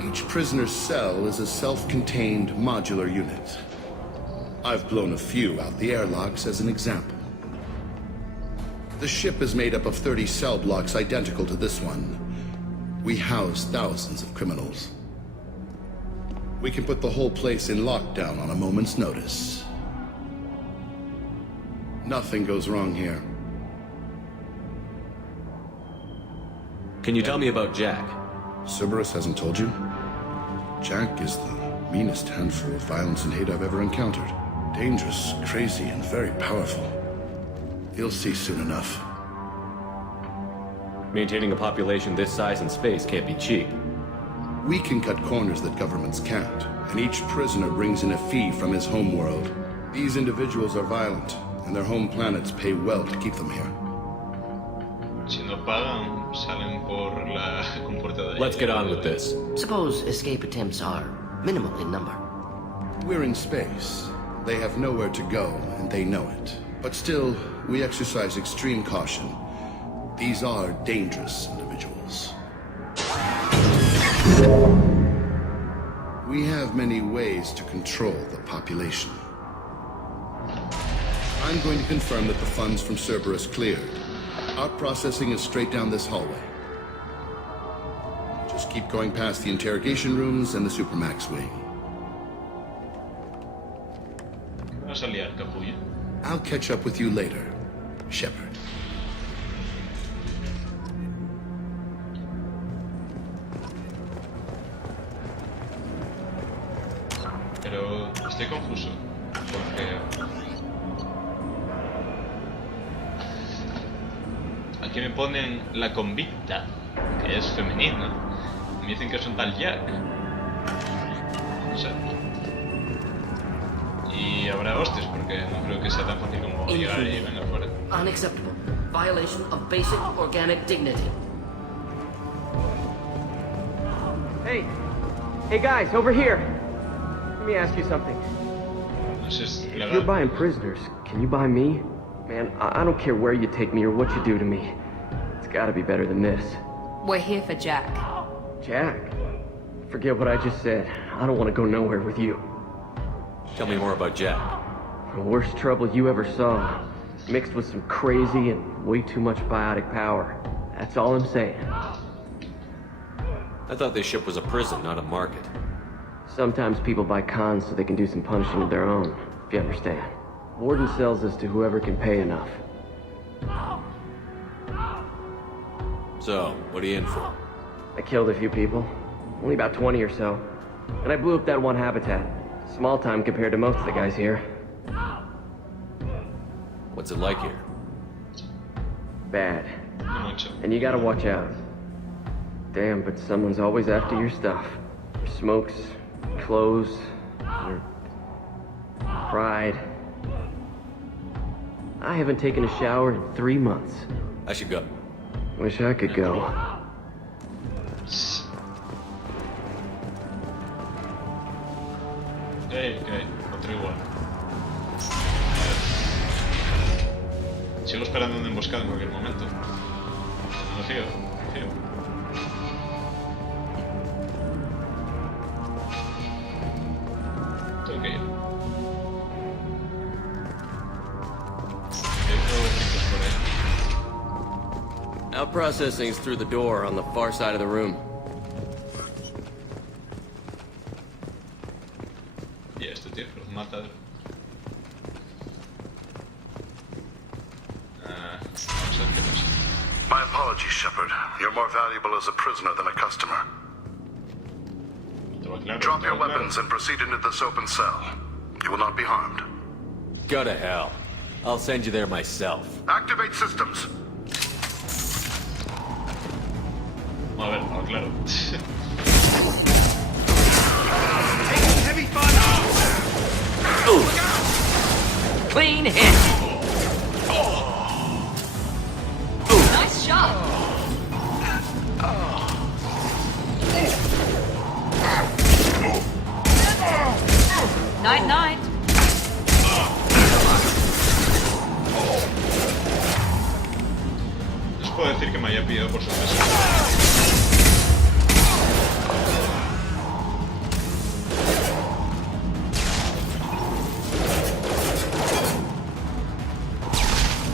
Each prisoner's cell is a self-contained modular unit. I've blown a few out the airlocks as an example. The ship is made up of 30 cell blocks identical to this one. We house thousands of criminals. We can put the whole place in lockdown on a moment's notice. Nothing goes wrong here. Can you tell me about Jack? Cerberus hasn't told you? Jack is the meanest handful of violence and hate I've ever encountered. Dangerous, crazy, and very powerful. You'll see soon enough. Maintaining a population this size in space can't be cheap. We can cut corners that governments can't, and each prisoner brings in a fee from his home world. These individuals are violent, and their home planets pay well to keep them here. Si no pagan, salen por la compuerta de ahí. Let's get on with this. Suppose escape attempts are minimal in number. We're in space. They have nowhere to go, and they know it. But still, we exercise extreme caution. These are dangerous individuals. We have many ways to control the population. I'm going to confirm that the funds from Cerberus cleared. Our processing is straight down this hallway. Just keep going past the interrogation rooms and the Supermax wing. ¿Vas a liar, capullo? I'll catch up with you later, Shepard. Pero estoy confuso, porque aquí me ponen la convicta, que es femenina, y me dicen que es un tal Jack. No sé. Y habrá hostias, porque no creo que sea tan fácil como llegar y venir fuera. Unacceptable. Violation of basic organic dignity. Hey guys, over here. Let me ask you something. If you're buying prisoners, can you buy me? Man, I don't care where you take me or what you do to me. It's gotta be better than this. We're here for Jack. Jack? Forget what I just said. I don't want to go nowhere with you. Tell me more about Jack. The worst trouble you ever saw. Mixed with some crazy and way too much biotic power. That's all I'm saying. I thought this ship was a prison, not a market. Sometimes people buy cons so they can do some punishing of their own, if you understand. Warden sells this to whoever can pay enough. So, what are you in for? I killed a few people. Only about 20 or so. And I blew up that one habitat. Small time compared to most of the guys here. What's it like here? Bad. And you gotta watch out. Damn, but someone's always after your stuff. Your smokes, clothes, your pride. I haven't taken a shower in 3 months. I should go. Wish I could go. Ok, otro igual. Sigo esperando una emboscada en cualquier momento. No me fío, me fío. Tengo que ir. Now processing's through the door on the far side of the room. Y este tío los mata. Vamos a ver qué pasa. My apologies, Shepard. You're more valuable as a prisoner than a customer. Drop your weapons and proceed into this open cell. You will not be harmed. Go to hell. I'll send you there myself. Activate systems. A ver, no, claro. Heavy fire! Clean hit! Nice shot! Night-night! Les puedo decir que me haya pillado por sorpresa.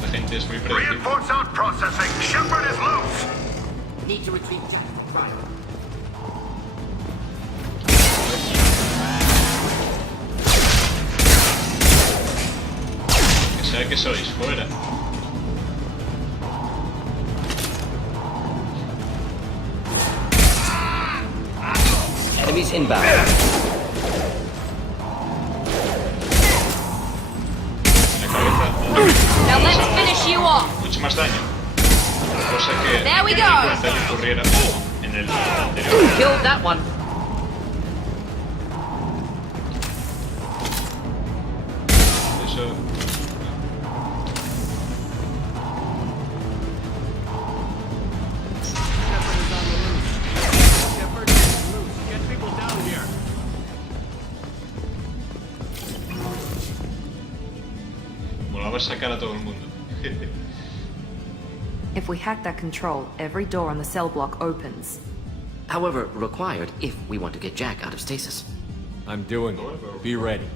La gente es muy predecible. Reinforce out processing. Shepard is loose. Need to retrieve Jack. Que sea que sois, fuera. Enemies inbound. Now let's finish you off. Mucho más daño. Cosa que There we me di go. cuenta que ocurriera en el anterior. Killed that one. eso. Molaba sacar a todo el mundo. If we hack that control, every door on the cell block opens. However, required if we want to get Jack out of stasis. I'm doing it. Be ready.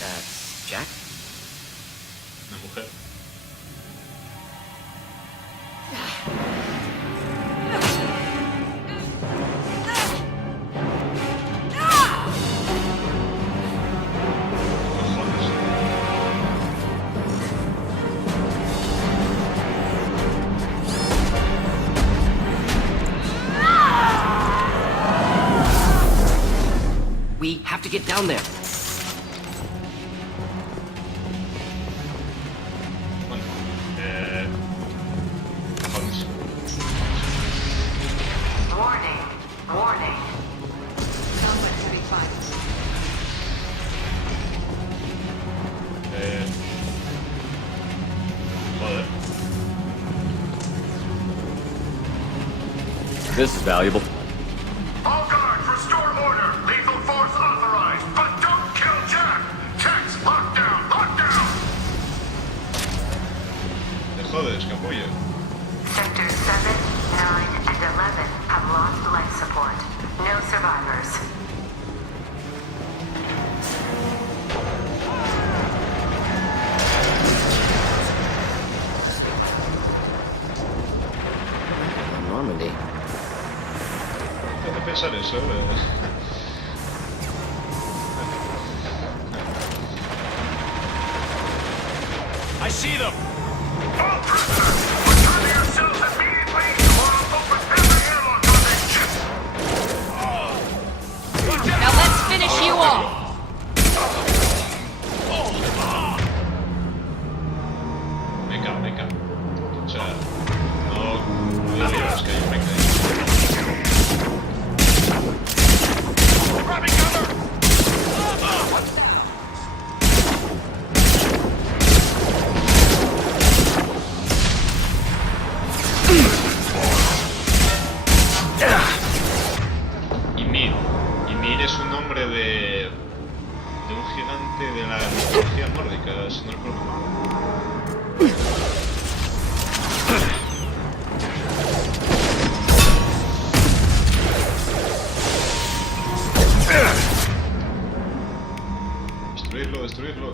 That's Jack? Una mujer. We have to get down there. Vamos. Warning. Warning. Joder. This is valuable. All guards, restore order. Lethal force authorized, but don't kill Jack. Jack's locked down. Locked down. Te jodes, capullo. Sectors 7, 9, and 11 have lost life support. No survivors. Normandy. ¿Te hace pensar eso? I see them. All prisoners, return to your cells immediately, or I'll open every airlock on this ship. Now let's finish you off! Meca. O sea, no digas que hay un meca ahí. Grabbing cover. Ymir es un nombre de un gigante de la mitología nórdica, si no recuerdo mal. Destruirlo.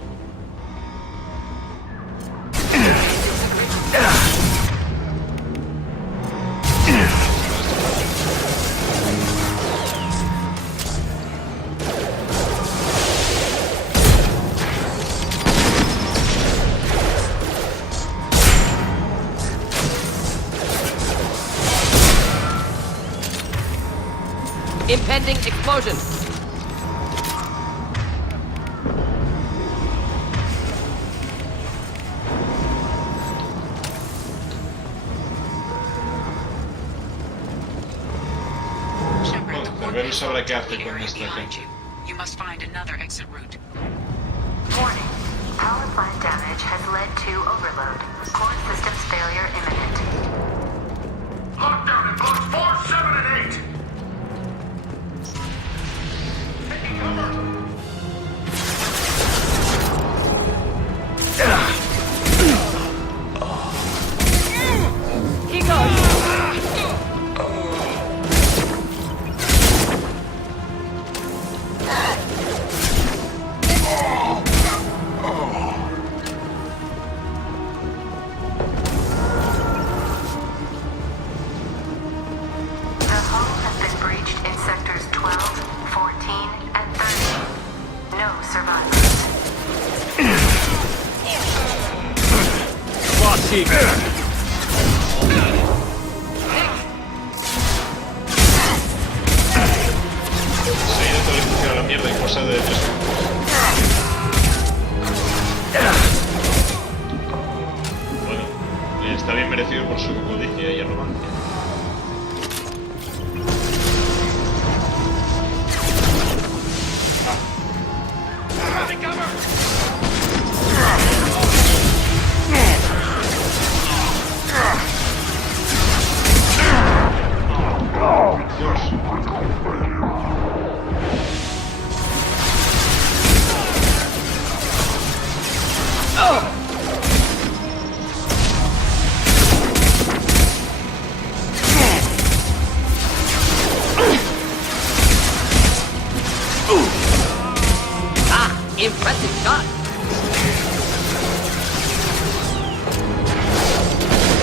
Impending explosion! Cerberus sabrá qué hace con esta gente. You must find another exit route. Warning. Power plant damage has led to overload. Core systems failure imminent. Lockdown in blocks 4, 7, and 8. Taking cover. He goes! mierda en cosa de 3 segundos. Bueno, está bien merecido por su codicia y arrogancia. Impressive shot.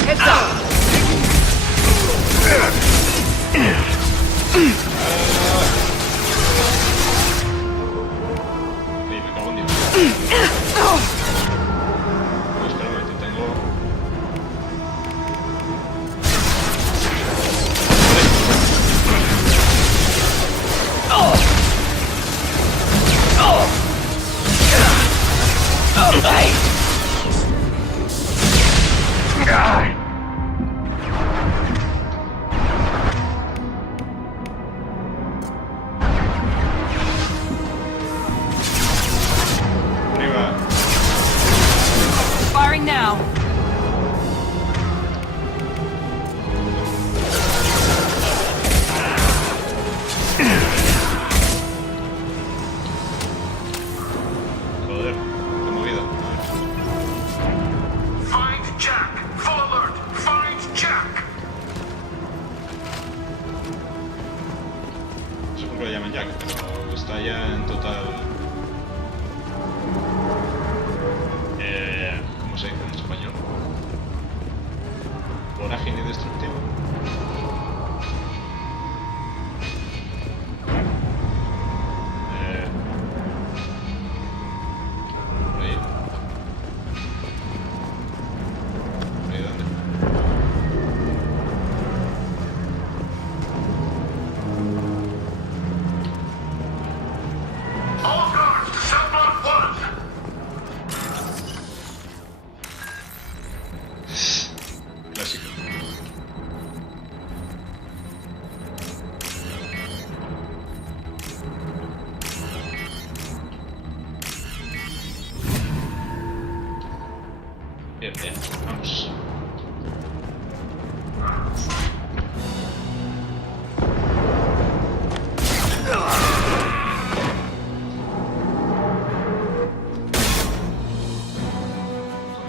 Heads up. Sí, me cago en Dios. No, espera un momento, tengo... Hey! Arriba. Firing now. Joder, qué movida. Find Jack. Full alert. Find Jack. No sé por qué lo llaman Jack, pero está ya en total... ¿Cómo se dice en español? Vorágine destructivo. Por ahí. ¿Por ahí dónde? All guards to cell block 1. Clásico. Bien, bien, vamos.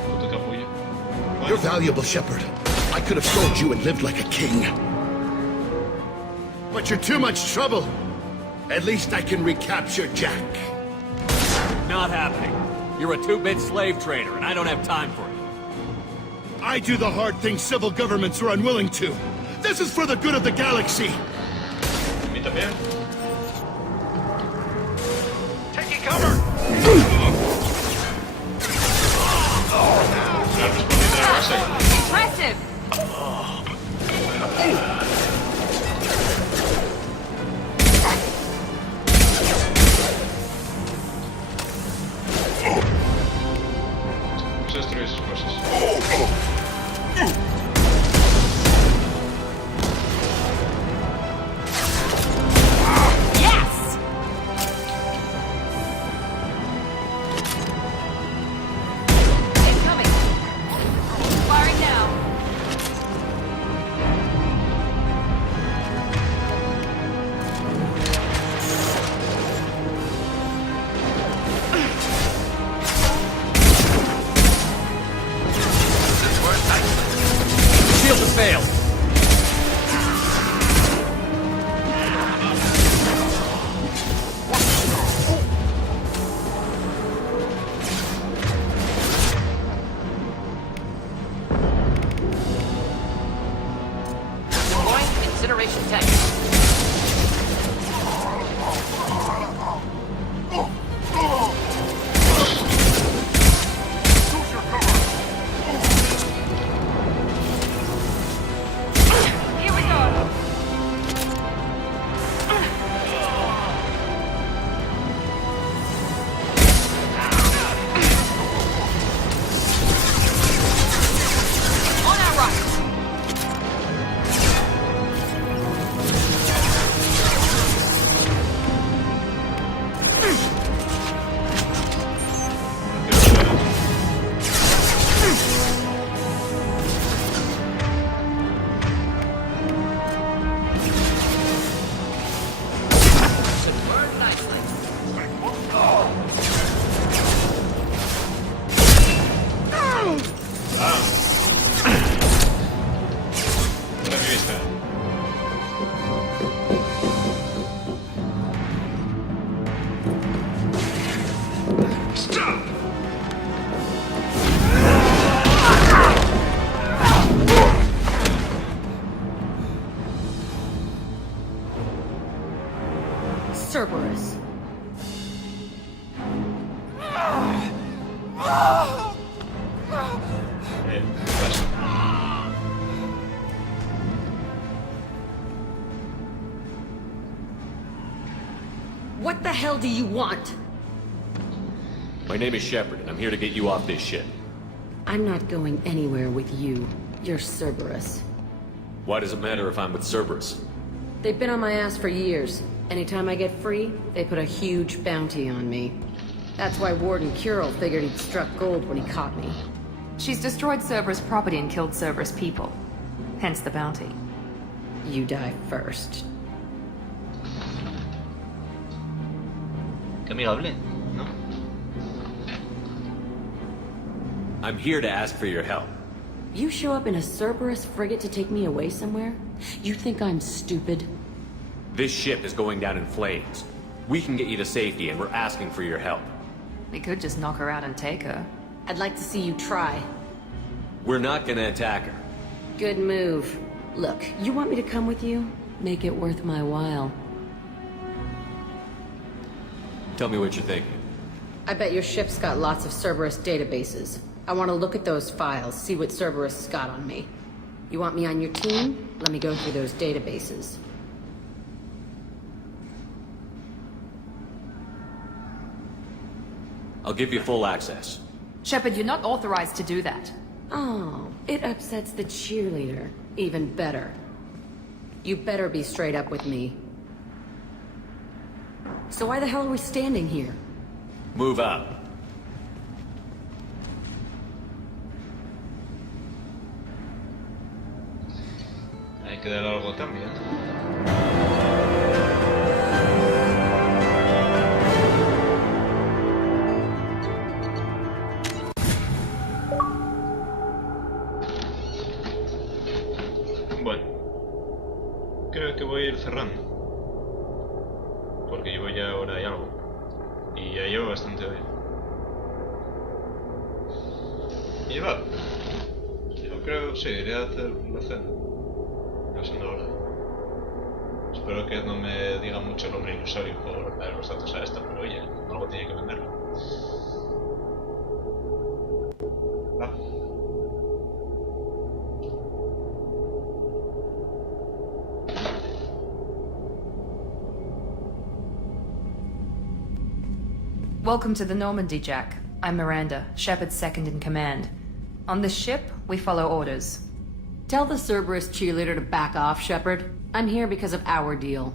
Puto capullo. You're valuable, Shepard. I could have sold you and lived like a king. But you're too much trouble. At least I can recapture Jack. Not happening. You're a two-bit slave trader, and I don't have time for it. I do the hard things civil governments are unwilling to. This is for the good of the galaxy. A mí también. Taking cover. Me has respondido a la base. Impressive. Vamos a destruir esas cosas. Cerberus. What the hell do you want? My name is Shepard, and I'm here to get you off this ship. I'm not going anywhere with you. You're Cerberus. Why does it matter if I'm with Cerberus? They've been on my ass for years. Anytime I get free, they put a huge bounty on me. That's why Warden Curel figured he'd struck gold when he caught me. She's destroyed Cerberus property and killed Cerberus people. Hence the bounty. You die first. Qué amigable, ¿no? I'm here to ask for your help. You show up in a Cerberus frigate to take me away somewhere? You think I'm stupid? This ship is going down in flames. We can get you to safety, and we're asking for your help. We could just knock her out and take her. I'd like to see you try. We're not gonna attack her. Good move. Look, you want me to come with you? Make it worth my while. Tell me what you're thinking. I bet your ship's got lots of Cerberus databases. I want to look at those files, see what Cerberus has got on me. You want me on your team? Let me go through those databases. I'll give you full access. Shepard, you're not authorized to do that. Oh, it upsets the cheerleader. Even better. You better be straight up with me. So why the hell are we standing here? Move out. Hay que dar algo también. Bueno, creo que voy a ir cerrando. Porque llevo ya hora y algo. Y ya llevo bastante hoy. Y va. Yo creo, sí, iré a hacer la cena. No sé ahora. Espero que no me diga mucho el nombre ilusorio por dar los datos a esta, pero oye, algo tiene que venderlo. Va. Welcome to the Normandy, Jack. I'm Miranda, Shepard's second in command. On this ship, we follow orders. Tell the Cerberus cheerleader to back off, Shepard. I'm here because of our deal.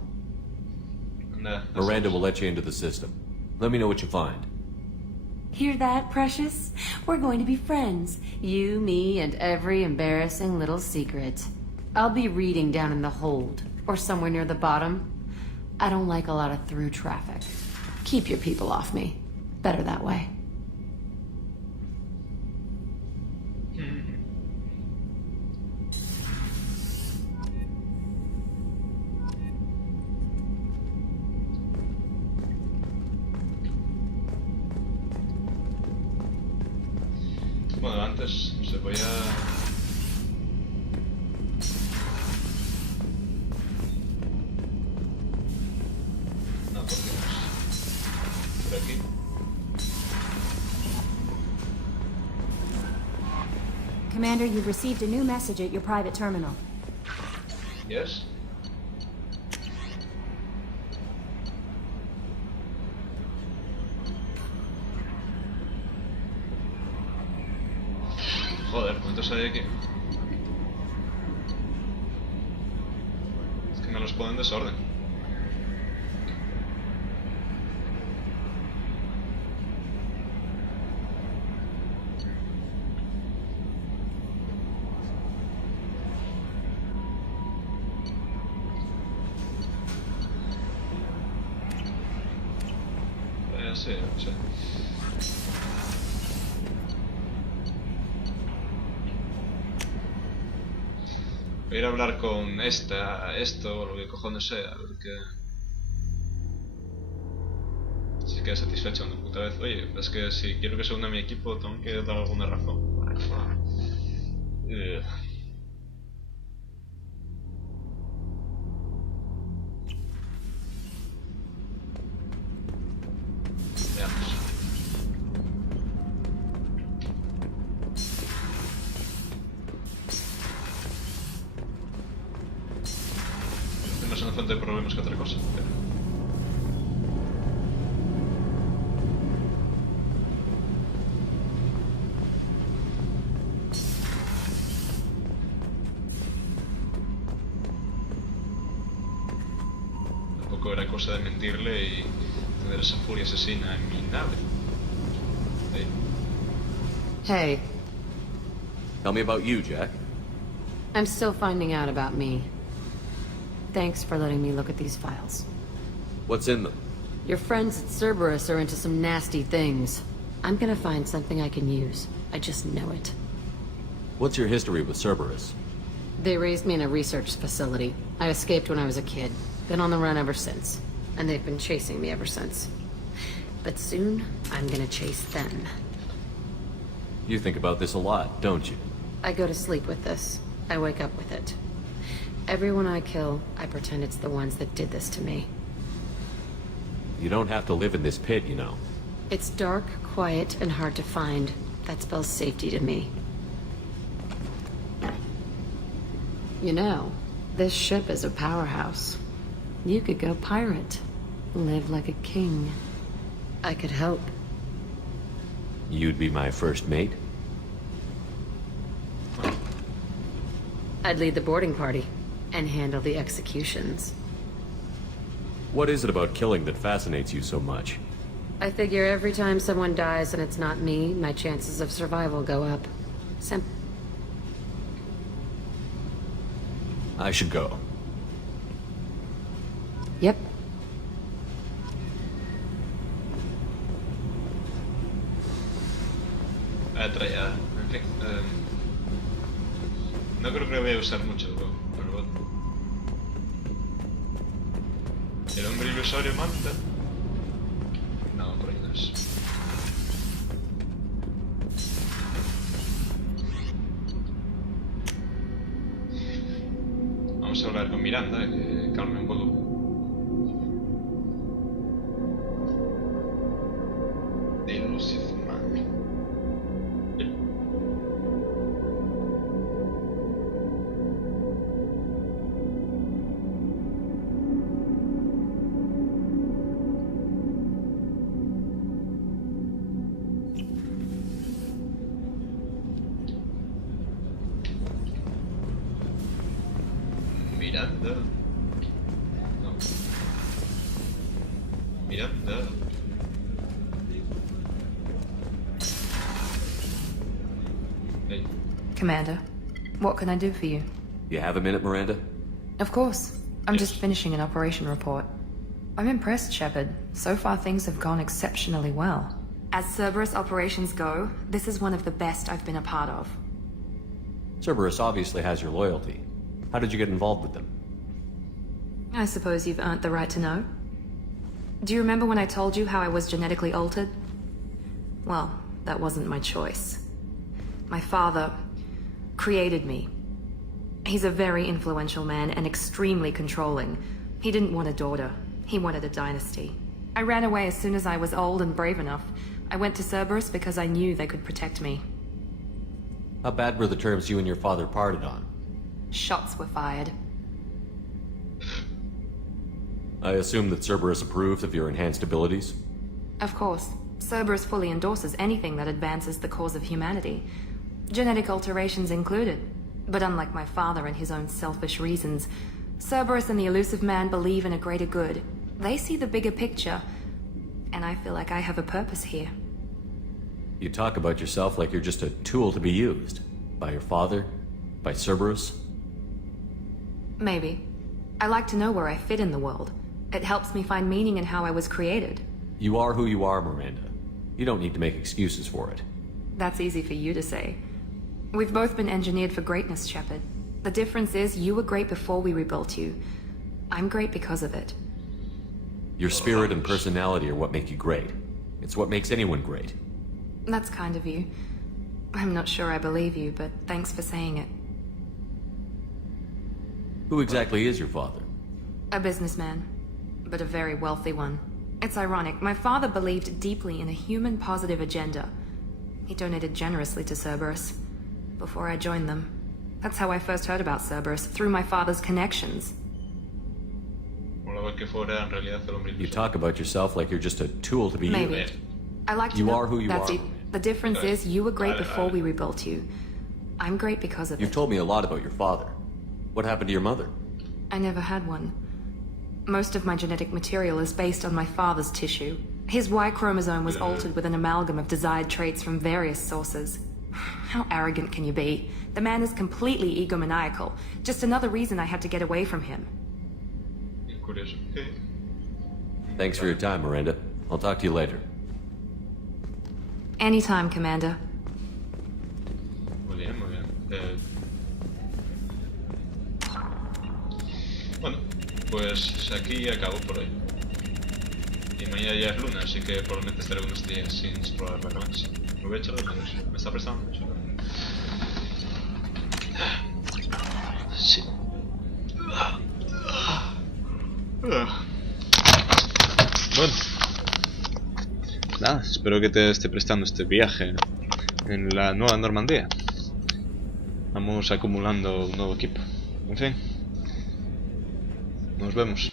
Miranda will let you into the system. Let me know what you find. Hear that, Precious? We're going to be friends. You, me, and every embarrassing little secret. I'll be reading down in the hold, or somewhere near the bottom. I don't like a lot of through traffic. Keep your people off me. Better that way. Bueno, antes se voy a... No, por aquí. Commander, you've received a new message at your private terminal. Yes? Joder, ¿cuántos hay aquí? Es que me los ponen en desorden. Sí, sí. Voy a ir a hablar con esto, o lo que cojones sea, a ver qué... Si queda satisfecha una puta vez. Oye, es que si quiero que se una a mi equipo, tengo que dar alguna razón. de problemas que otra cosa, pero... Tampoco era cosa de mentirle y tener esa furia asesina en mi nave. Hey. Tell me about you, Jack. I'm still finding out about me. Thanks for letting me look at these files. What's in them? Your friends at Cerberus are into some nasty things. I'm gonna find something I can use. I just know it. What's your history with Cerberus? They raised me in a research facility. I escaped when I was a kid. Been on the run ever since. And they've been chasing me ever since. But soon, I'm gonna chase them. You think about this a lot, don't you? I go to sleep with this. I wake up with it. Everyone I kill, I pretend it's the ones that did this to me. You don't have to live in this pit, you know. It's dark, quiet, and hard to find. That spells safety to me. You know, this ship is a powerhouse. You could go pirate. Live like a king. I could help. You'd be my first mate? I'd lead the boarding party and handle the executions. What is it about killing that fascinates you so much? I figure every time someone dies and it's not me, my chances of survival go up. I should go. Yep. Ya, en fin. No creo que lo voy a usar mucho, pero bueno. El hombre ilusorio manta. No, por ahí no es. Vamos a hablar con Miranda, que calme un poco. Miranda. No. Miranda. Hey. Commander, what can I do for you? You have a minute, Miranda? Of course. I'm just finishing an operation report. I'm impressed, Shepard. So far things have gone exceptionally well. As Cerberus operations go, this is one of the best I've been a part of. Cerberus obviously has your loyalty. How did you get involved with them? I suppose you've earned the right to know. Do you remember when I told you how I was genetically altered? Well, that wasn't my choice. My father created me. He's a very influential man and extremely controlling. He didn't want a daughter. He wanted a dynasty. I ran away as soon as I was old and brave enough. I went to Cerberus because I knew they could protect me. How bad were the terms you and your father parted on? Shots were fired. I assume that Cerberus approved of your enhanced abilities? Of course. Cerberus fully endorses anything that advances the cause of humanity. Genetic alterations included. But unlike my father and his own selfish reasons, Cerberus and the Elusive Man believe in a greater good. They see the bigger picture, and I feel like I have a purpose here. You talk about yourself like you're just a tool to be used. By your father? By Cerberus? Maybe. I like to know where I fit in the world. It helps me find meaning in how I was created. You are who you are, Miranda. You don't need to make excuses for it. That's easy for you to say. We've both been engineered for greatness, Shepard. The difference is you were great before we rebuilt you. I'm great because of it. Your spirit and personality are what make you great. It's what makes anyone great. That's kind of you. I'm not sure I believe you, but thanks for saying it. Who exactly is your father? A businessman, but a very wealthy one. It's ironic, my father believed deeply in a human-positive agenda. He donated generously to Cerberus before I joined them. That's how I first heard about Cerberus, through my father's connections. pensaba que fuera en realidad el hombre You talk about yourself like you're just a tool to be Maybe. used. I like to You know are who you that's are. it. The difference is you were great before we rebuilt you. I'm great because of You've it. told me a lot about your father. What happened to your mother? I never had one. Most of my genetic material is based on my father's tissue. His Y chromosome was altered with an amalgam of desired traits from various sources. How arrogant can you be? The man is completely egomaniacal. Just another reason I had to get away from him. Curioso. Thanks for your time, Miranda. I'll talk to you later. Anytime, Commander. Muy bien, muy bien. Bueno, pues aquí acabo por hoy. Y mañana ya es luna, así que probablemente estaré unos días sin explorar la galaxia. Me voy a echar de menos. Me está prestando mucho. Sí. Bueno. Nada, espero que te esté prestando este viaje en la nueva Normandía. Vamos acumulando un nuevo equipo. En fin. Nos vemos.